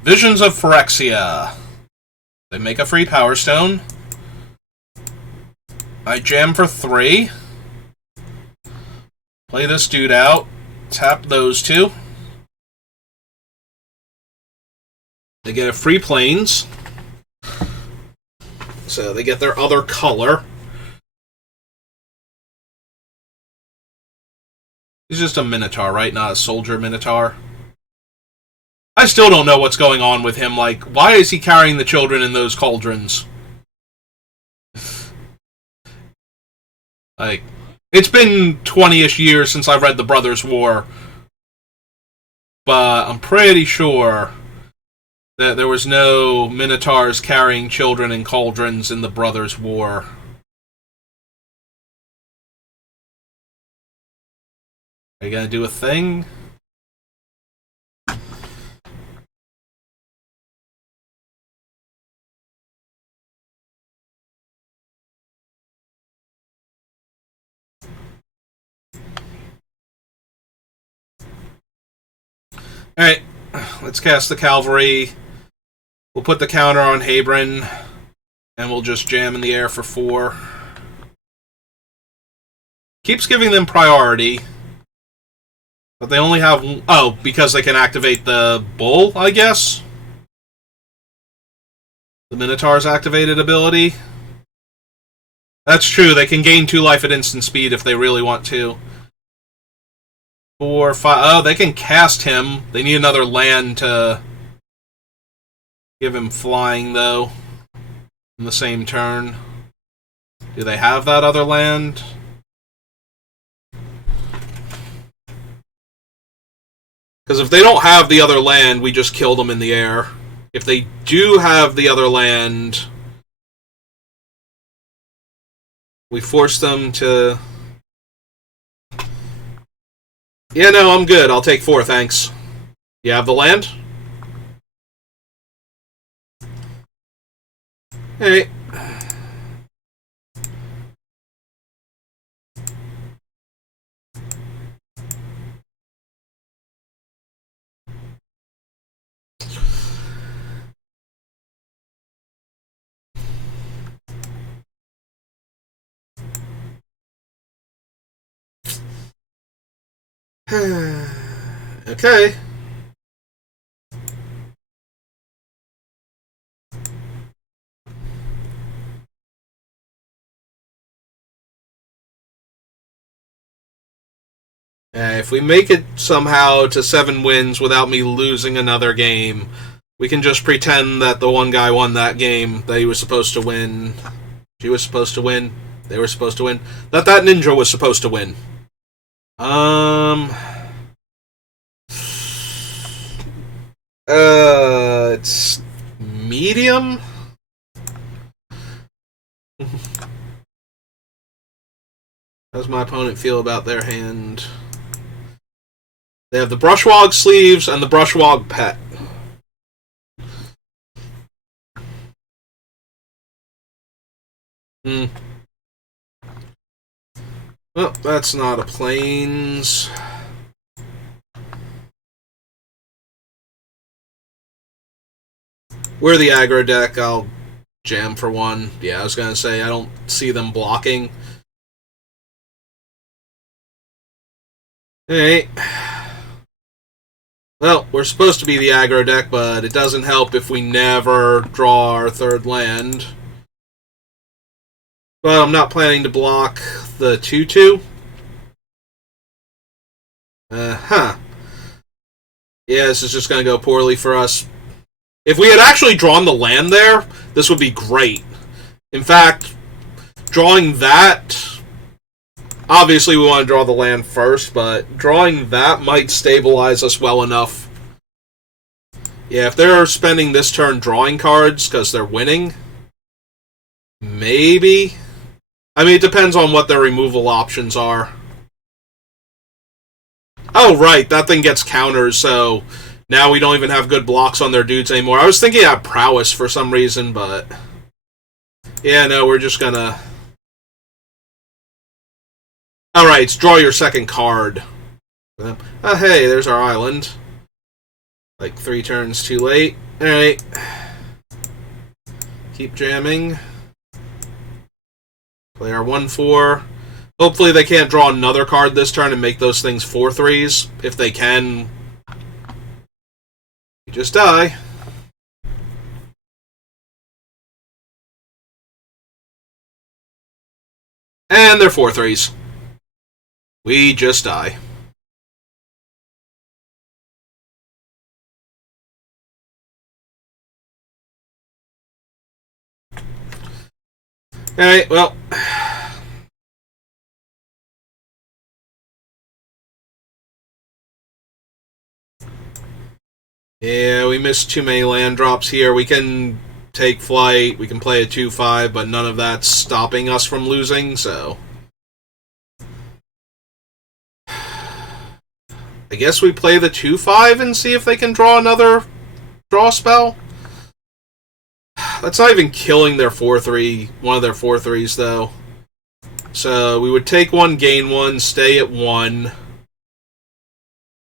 Visions of Phyrexia. They make a free Power Stone. I jam for 3. Play this dude out. Tap those 2. They get a free Plains. So they get their other color. He's just a Minotaur, right? Not a Soldier Minotaur. I still don't know what's going on with him. Like, why is he carrying the children in those cauldrons? Like, it's been 20-ish years since I read The Brothers' War. But I'm pretty sure that there was no Minotaurs carrying children in cauldrons in The Brothers' War. Are you gonna do a thing? Alright, let's cast the Cavalry. We'll put the counter on Habron, and we'll just jam in the air for 4. Keeps giving them priority. But they only have... Oh, because they can activate the Bull, I guess? The Minotaur's activated ability? That's true, they can gain 2 life at instant speed if they really want to. 4, 5... Oh, they can cast him. They need another land to give him flying, though. In the same turn. Do they have that other land? Because if they don't have the other land, we just kill them in the air. If they do have the other land, we force them to... Yeah, no, I'm good. I'll take 4, thanks. You have the land? Hey. Okay. If we make it somehow to 7 wins without me losing another game, we can just pretend that the one guy won that game, that he was supposed to win, she was supposed to win, they were supposed to win, that ninja was supposed to win. It's medium? How does my opponent feel about their hand? They have the Brushwog sleeves and the Brushwog pet. Well, that's not a Plains. We're the aggro deck. I'll jam for 1. Yeah, I was going to say, I don't see them blocking. Alright. Well, we're supposed to be the aggro deck, but it doesn't help if we never draw our 3rd land. But I'm not planning to block the 2/2. Yeah, this is just going to go poorly for us. If we had actually drawn the land there, this would be great. In fact, drawing that... Obviously, we want to draw the land first, but drawing that might stabilize us well enough. Yeah, if they're spending this turn drawing cards because they're winning, maybe. I mean, it depends on what their removal options are. Oh, right, that thing gets counters, so now we don't even have good blocks on their dudes anymore. I was thinking I had prowess for some reason, but... Yeah, no, we're just gonna... Alright, draw your second card. Oh, hey, there's our island. Like 3 turns too late. Alright. Keep jamming. Play our 1/4. Hopefully they can't draw another card this turn and make those things 4/3s. If they can, you just die. And they're 4/3s. We just die. Alright, well. Yeah, we missed too many land drops here. We can take flight, we can play a 2/5, but none of that's stopping us from losing, so... I guess we play the 2/5 and see if they can draw another draw spell? That's not even killing their 4/3, one of their 4/3s, though. So, we would take 1, gain 1, stay at 1.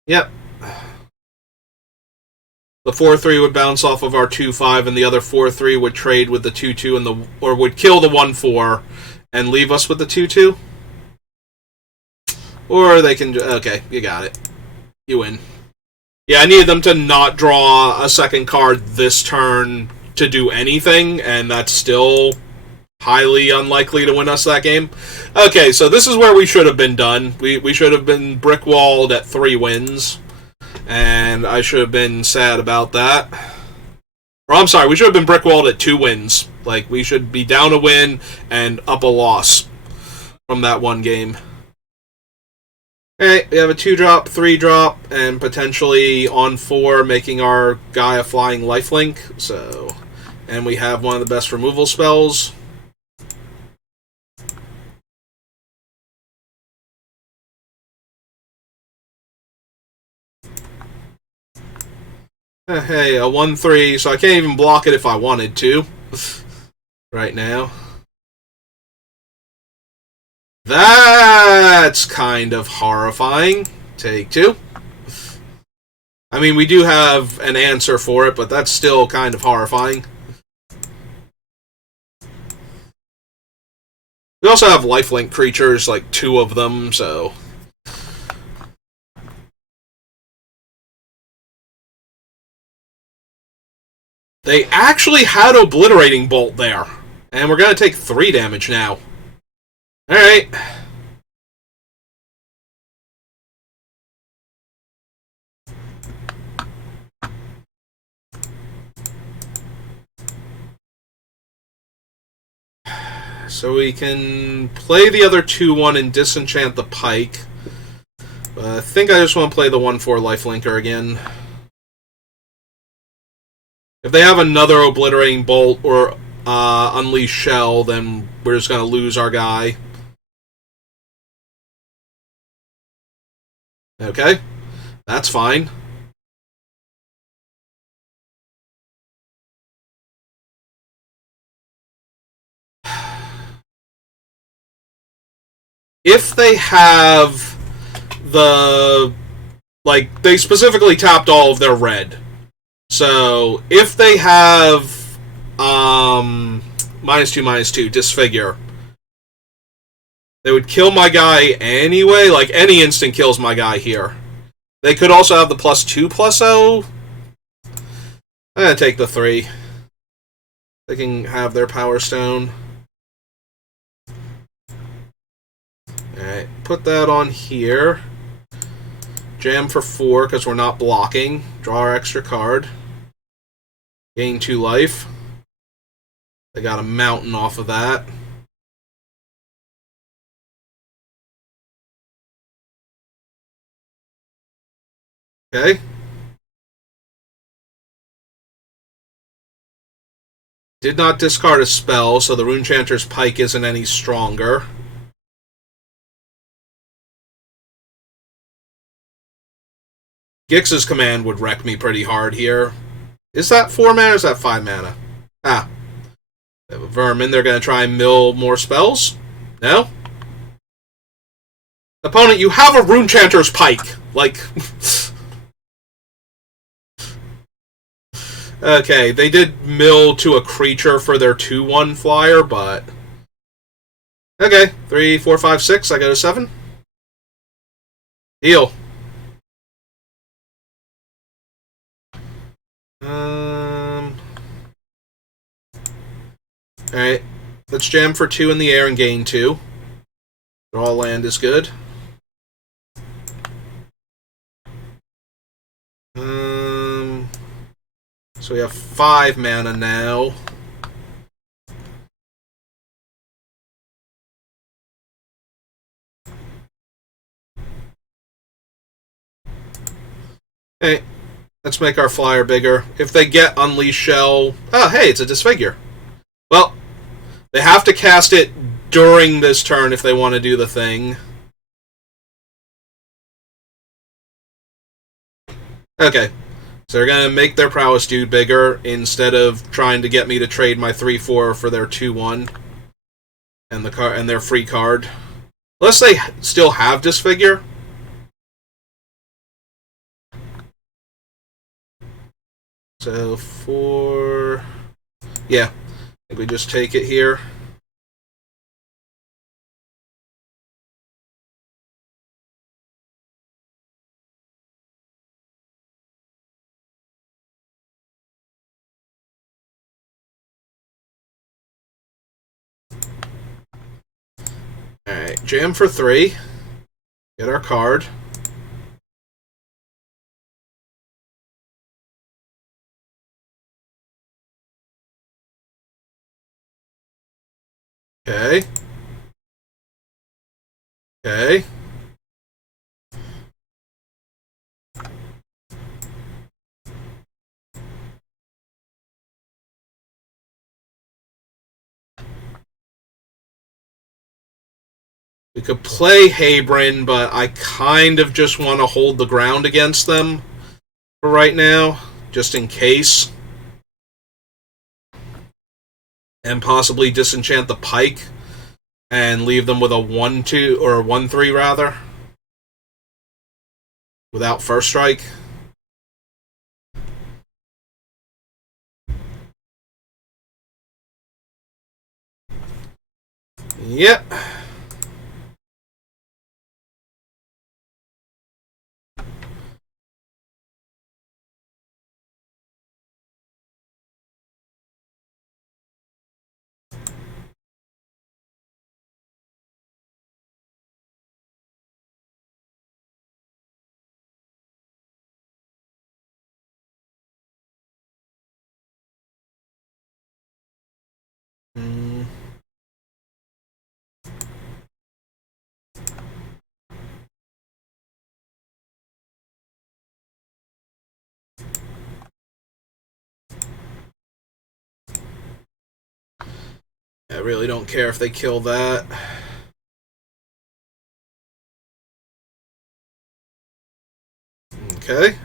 Yep. The 4/3 would bounce off of our 2/5, and the other 4/3 would trade with the 2/2 and the, or would kill the 1/4 and leave us with the 2/2. Or they can, okay, you got it. You win. Yeah, I needed them to not draw a second card this turn to do anything, and that's still highly unlikely to win us that game. Okay, so this is where we should have been done. We should have been brick-walled at 3 wins. And I should have been sad about that. Or I'm sorry, we should have been brick-walled at 2 wins. Like, we should be down a win and up a loss from that one game. Alright, we have a 2-drop, 3-drop, and potentially on 4, making our guy a flying lifelink. So, and we have one of the best removal spells. Hey, a 1/3, so I can't even block it if I wanted to. Right now. That's kind of horrifying. Take 2. I mean, we do have an answer for it, but that's still kind of horrifying. We also have lifelink creatures, like 2 of them, so... They actually had Obliterating Bolt there. And we're going to take 3 damage now. Alright. So we can play the other 2/1 and disenchant the Pike. I think I just want to play the 1/4 Lifelinker again. If they have another Obliterating Bolt or Unleash Shell, then we're just going to lose our guy. Okay, that's fine. If they have the... Like, they specifically tapped all of their red. So, if they have -2/-2, Disfigure, they would kill my guy anyway. Like, any instant kills my guy here. They could also have the +2/+0. I'm going to take the 3. They can have their Power Stone. Alright, put that on here. Jam for 4 because we're not blocking. Draw our extra card. Gain 2 life. They got a mountain off of that. Okay. Did not discard a spell, so the Runechanter's Pike isn't any stronger. Gix's command would wreck me pretty hard here. Is that 4 mana or is that 5 mana? Ah. They have a Vermin. They're going to try and mill more spells? No? Opponent, you have a Runechanter's Pike. Like... Okay, they did mill to a creature for their 2/1 flyer, but... Okay, 3, 4, 5, 6, I go to 7. Deal. Alright, let's jam for 2 in the air and gain 2. Draw land is good. So we have 5 mana now. Hey, let's make our flyer bigger. If they get Unleash Shell... Oh, hey, it's a Disfigure. Well, they have to cast it during this turn if they want to do the thing. Okay. So they're going to make their Prowess dude bigger instead of trying to get me to trade my 3/4 for their 2/1 and their free card. Unless they still have Disfigure. So 4... Yeah. I think we just take it here. Alright, jam for 3. Get our card. Okay. Okay. We could play Habron, but I kind of just want to hold the ground against them for right now, just in case. And possibly disenchant the Pike and leave them with a 1/2 or a 1/3 rather, without first strike. Yep. I really don't care if they kill that. Okay.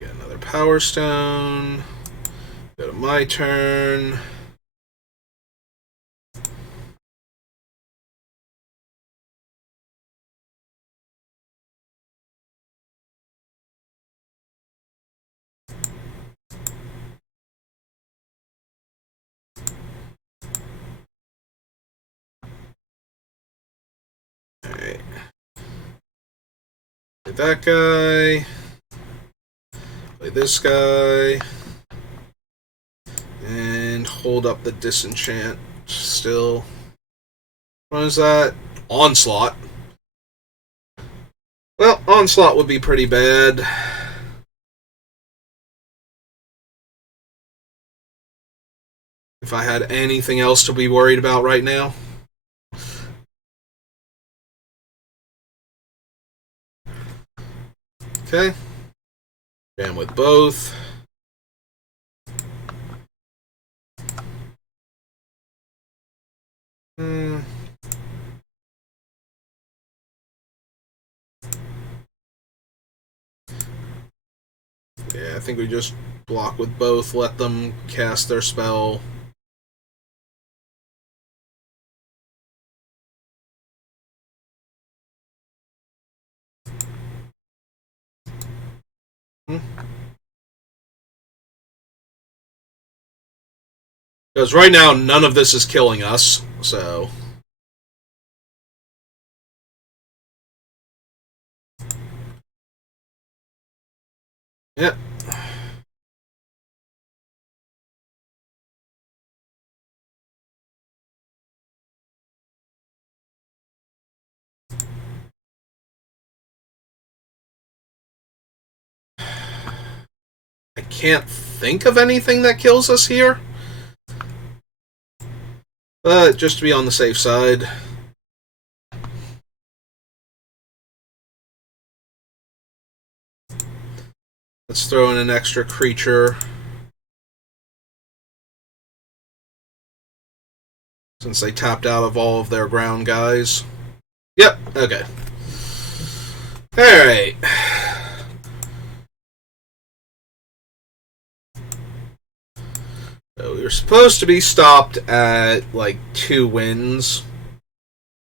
Get another Power Stone. Go to my turn. Alright. Play that guy. Play this guy. And hold up the Disenchant still. What is that? Onslaught. Well, Onslaught would be pretty bad. If I had anything else to be worried about right now. Okay. Jam with both. Yeah, I think we just block with both, let them cast their spell. Because right now, none of this is killing us, so... Yep. I can't think of anything that kills us here. But just to be on the safe side... Let's throw in an extra creature. Since they tapped out of all of their ground guys. Yep, okay. Alright. So we were supposed to be stopped at, like, 2 wins.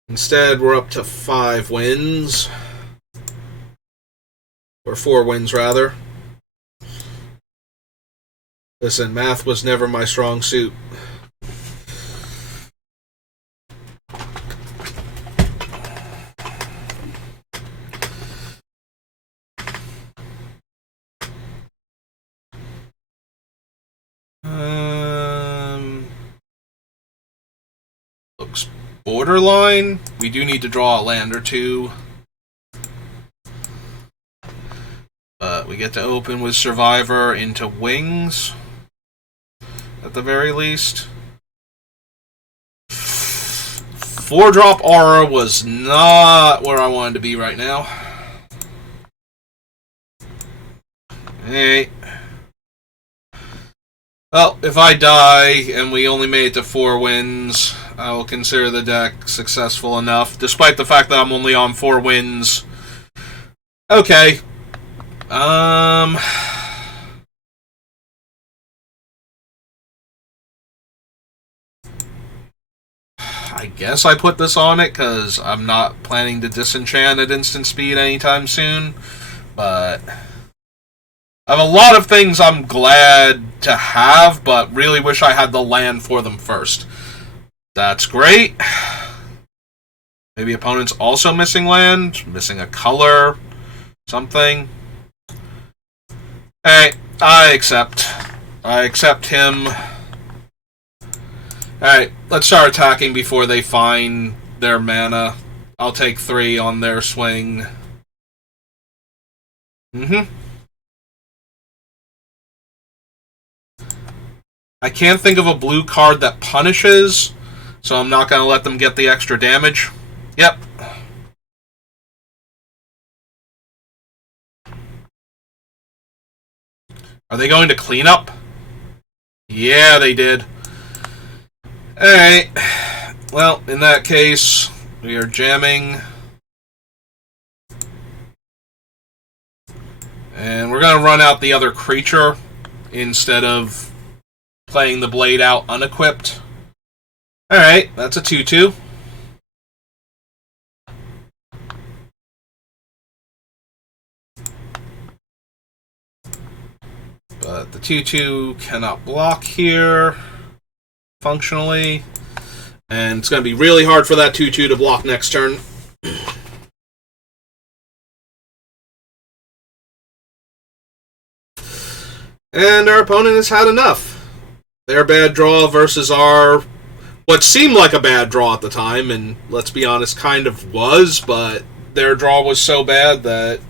Instead, we're up to 5 wins. Or 4 wins, rather. Listen, math was never my strong suit. Looks borderline. We do need to draw a land or 2. But we get to open with Survivor into Wings. At the very least. 4-drop Aura was not where I wanted to be right now. Hey. Well, if I die and we only made it to 4 wins, I will consider the deck successful enough, despite the fact that I'm only on 4 wins. Okay. I guess I put this on it because I'm not planning to disenchant at instant speed anytime soon, but I have a lot of things I'm glad to have, but really wish I had the land for them first. That's great. Maybe opponent's also missing land, missing a color, something. Hey, I accept. I accept him. Alright, let's start attacking before they find their mana. I'll take 3 on their swing. I can't think of a blue card that punishes, so I'm not going to let them get the extra damage. Yep. Are they going to clean up? Yeah, they did. Alright. Well, in that case, we are jamming. And we're going to run out the other creature instead of playing the blade out unequipped. Alright, that's a 2-2. But the 2-2 cannot block here, functionally. And it's going to be really hard for that 2-2 to block next turn. And our opponent has had enough. Their bad draw versus our... what seemed like a bad draw at the time, and let's be honest, kind of was, but their draw was so bad that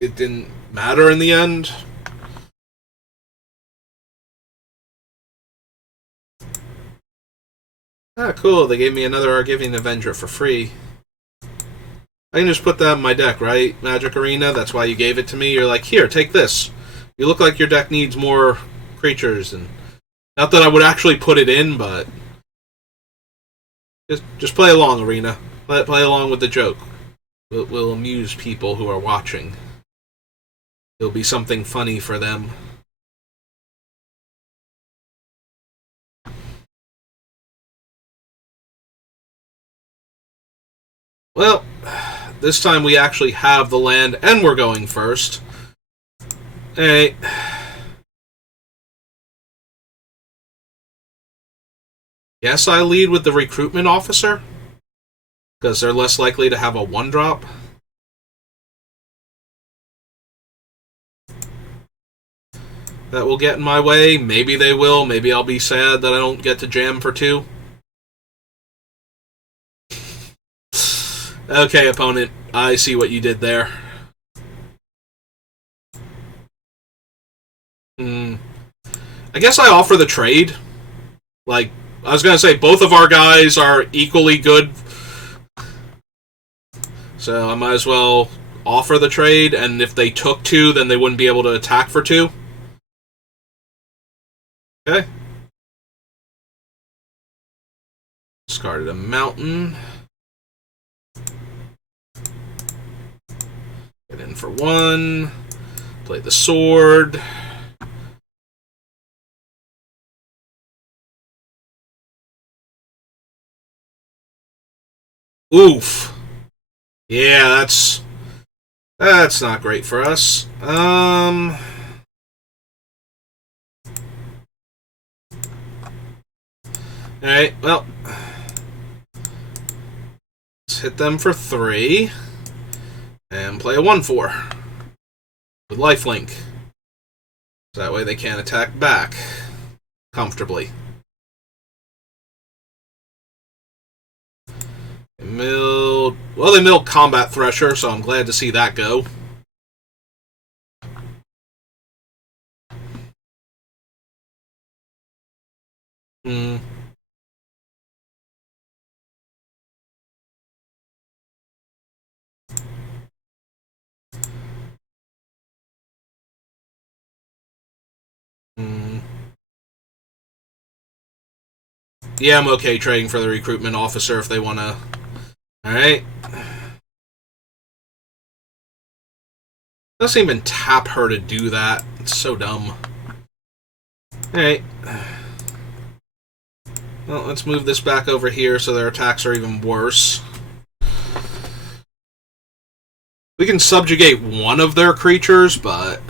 it didn't matter in the end. Ah, cool. They gave me another Argivian Avenger for free. I can just put that in my deck, right? Magic Arena, that's why you gave it to me. You're like, here, take this. You look like your deck needs more creatures, and not that I would actually put it in, but just play along, Arena. Play along with the joke. We'll amuse people who are watching. It'll be something funny for them. Well, this time we actually have the land, and we're going first. Alright. Yes, I lead with the recruitment officer, because they're less likely to have a 1-drop. That will get in my way. Maybe they will. Maybe I'll be sad that I don't get to jam for 2. Okay, opponent. I see what you did there. I guess I offer the trade. Like, I was going to say, both of our guys are equally good. So I might as well offer the trade, and if they took 2, then they wouldn't be able to attack for 2. Okay. Discarded a mountain. Get in for 1. Play the sword. Oof. Yeah, that's not great for us. Alright, well. Let's hit them for 3. And play a 1/4. With lifelink. So that way they can't attack back. Comfortably. They milled Combat Thresher, so I'm glad to see that go. Yeah, I'm okay trading for the recruitment officer if they want to. Alright. Doesn't even tap her to do that. It's so dumb. Alright. Well, let's move this back over here so their attacks are even worse. We can subjugate one of their creatures, but...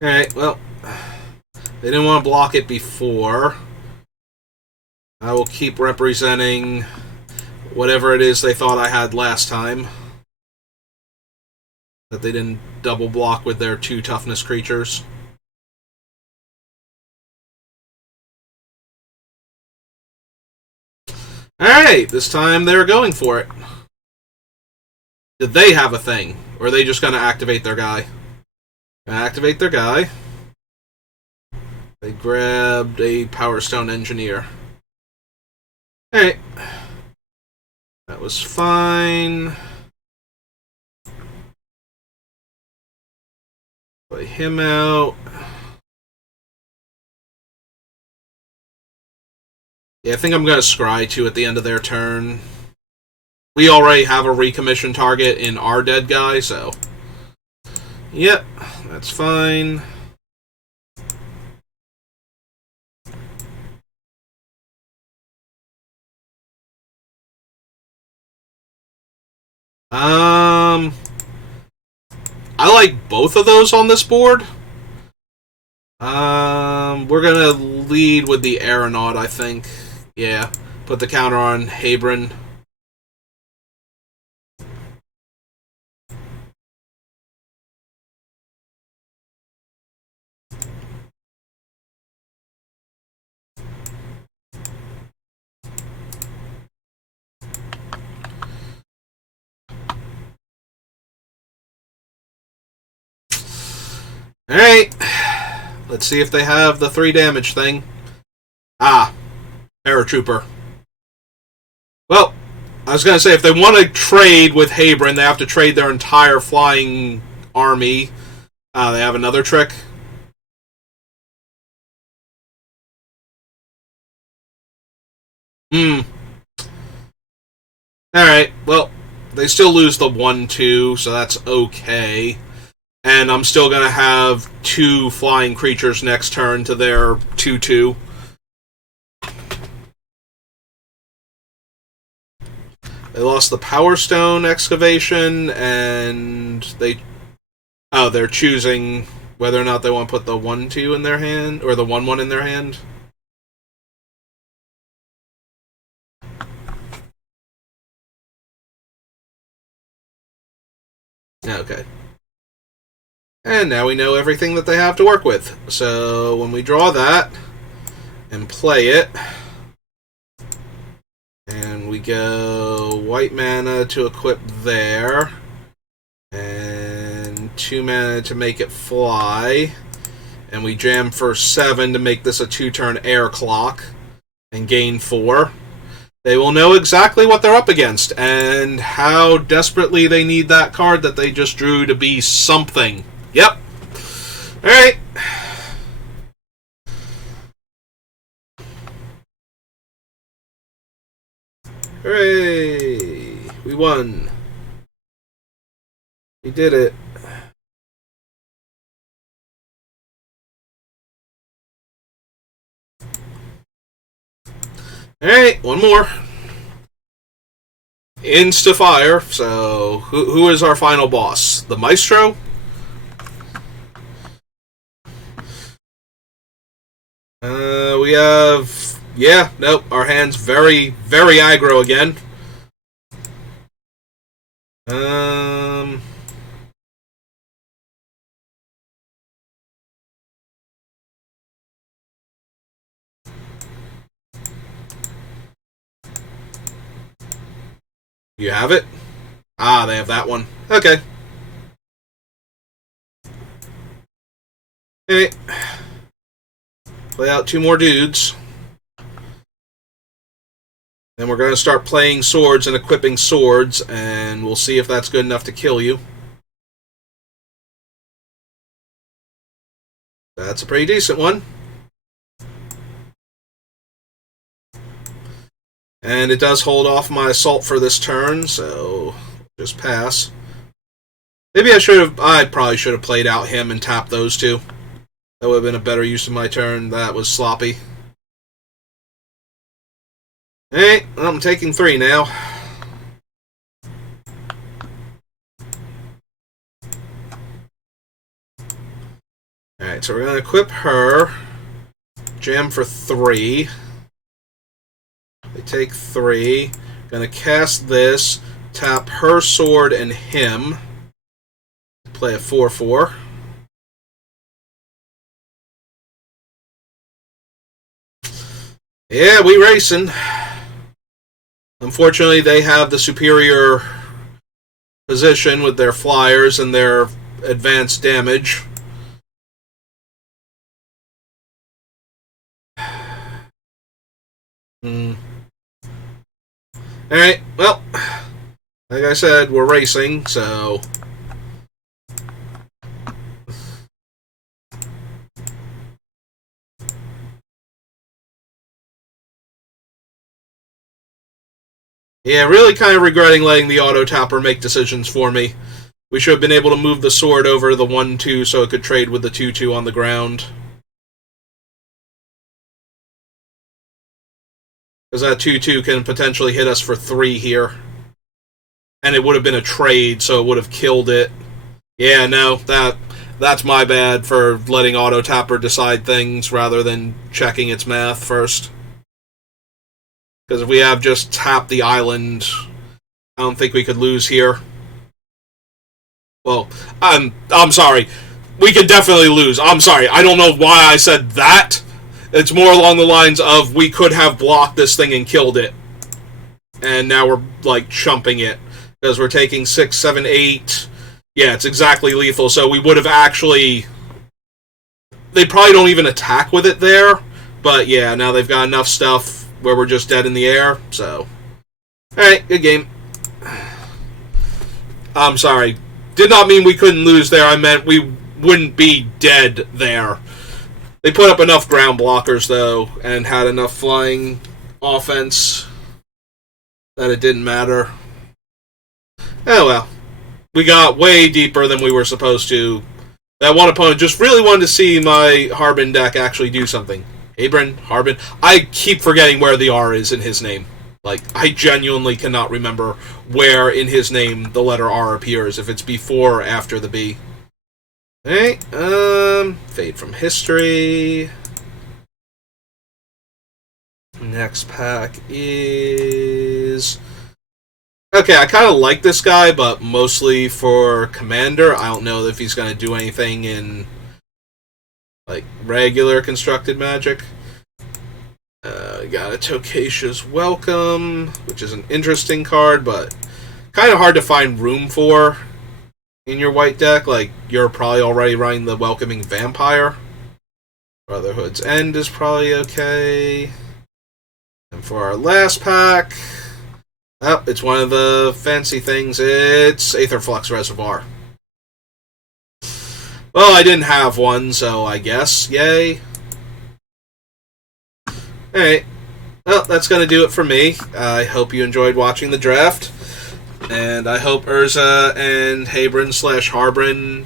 Alright, well... They didn't want to block it before. I will keep representing whatever it is they thought I had last time. That they didn't double block with their 2 toughness creatures. Alright, this time they're going for it. Did they have a thing? Or are they just going to activate their guy? Activate their guy. They grabbed a Power Stone Engineer. Alright. That was fine. Play him out. Yeah, I think I'm going to scry 2 at the end of their turn. We already have a recommission target in our dead guy, so... Yep, that's fine. I like both of those on this board. We're gonna lead with the Aeronaut, I think. Yeah, put the counter on Habron. Alright. Let's see if they have the 3 damage thing. Ah. Paratrooper. Well, I was going to say, if they want to trade with Habron, they have to trade their entire flying army. They have another trick. Alright, well, they still lose the 1-2, so that's okay. And I'm still going to have 2 flying creatures next turn to their 2-2. They lost the Power Stone excavation, and they're choosing whether or not they want to put the 1/2 in their hand, or the 1/1 in their hand. Okay. And now we know everything that they have to work with. So when we draw that and play it, and we go white mana to equip there, and 2 mana to make it fly, and we jam for 7 to make this a 2-turn air clock, and gain 4. They will know exactly what they're up against, and how desperately they need that card that they just drew to be something. Yep. Alright. Hooray! We won. We did it. Alright, one more. Insta-fire. So, who is our final boss? The Maestro? We have... Yeah, nope, our hand's very, very aggro again. You have it? Ah, they have that one. Okay. Okay. Play out 2 more dudes. Then we're going to start playing swords and equipping swords, and we'll see if that's good enough to kill you. That's a pretty decent one. And it does hold off my assault for this turn, so just pass. Maybe I probably should have played out him and tapped those 2. That would have been a better use of my turn. That was sloppy. Hey, I'm taking 3 now. Alright, so we're going to equip her. Jam for 3. They take 3. Going to cast this. Tap her sword and him. Play a 4/4. Yeah, we racing. Unfortunately, they have the superior position with their flyers and their advanced damage. Alright, well, like I said, we're racing, so... Yeah, really kind of regretting letting the auto-tapper make decisions for me. We should have been able to move the sword over to the 1/2 so it could trade with the 2/2 on the ground. Because that 2/2 can potentially hit us for 3 here. And it would have been a trade, so it would have killed it. Yeah, no, that's my bad for letting auto-tapper decide things rather than checking its math first. Because if we have just tapped the island, I don't think we could lose here. Well, I'm sorry. We could definitely lose. I'm sorry. I don't know why I said that. It's more along the lines of we could have blocked this thing and killed it. And now we're, like, chumping it. Because we're taking 6, 7, 8. Yeah, it's exactly lethal. So we would have actually... They probably don't even attack with it there. But yeah, now they've got enough stuff where we're just dead in the air, so... Alright, good game. I'm sorry. Did not mean we couldn't lose there, I meant we wouldn't be dead there. They put up enough ground blockers, though, and had enough flying offense that it didn't matter. Oh well. We got way deeper than we were supposed to. That one opponent just really wanted to see my Harbin deck actually do something. Abrin, Harbin. I keep forgetting where the R is in his name. Like, I genuinely cannot remember where in his name the letter R appears, if it's before or after the B. Alright, fade from history. Next pack is... Okay, I kind of like this guy, but mostly for Commander. I don't know if he's going to do anything in, like, regular constructed Magic. Got a Tokacious Welcome, which is an interesting card, but kind of hard to find room for in your white deck. Like, you're probably already running the Welcoming Vampire. Brotherhood's End is probably okay. And for our last pack... Oh, it's one of the fancy things. It's Aetherflux Reservoir. Well, I didn't have one, so I guess. Yay. Alright. Well, that's going to do it for me. I hope you enjoyed watching the draft. And I hope Urza and Habron/Harbron...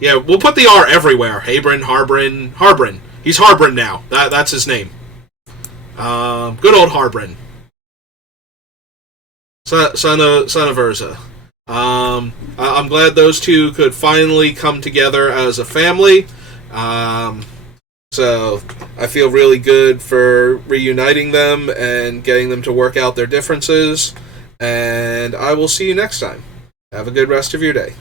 Yeah, we'll put the R everywhere. Habron, Harbron... Harbron. He's Harbron now. That's his name. Good old Harbron. Son of Urza. I'm glad those two could finally come together as a family. So I feel really good for reuniting them and getting them to work out their differences. And I will see you next time. Have a good rest of your day.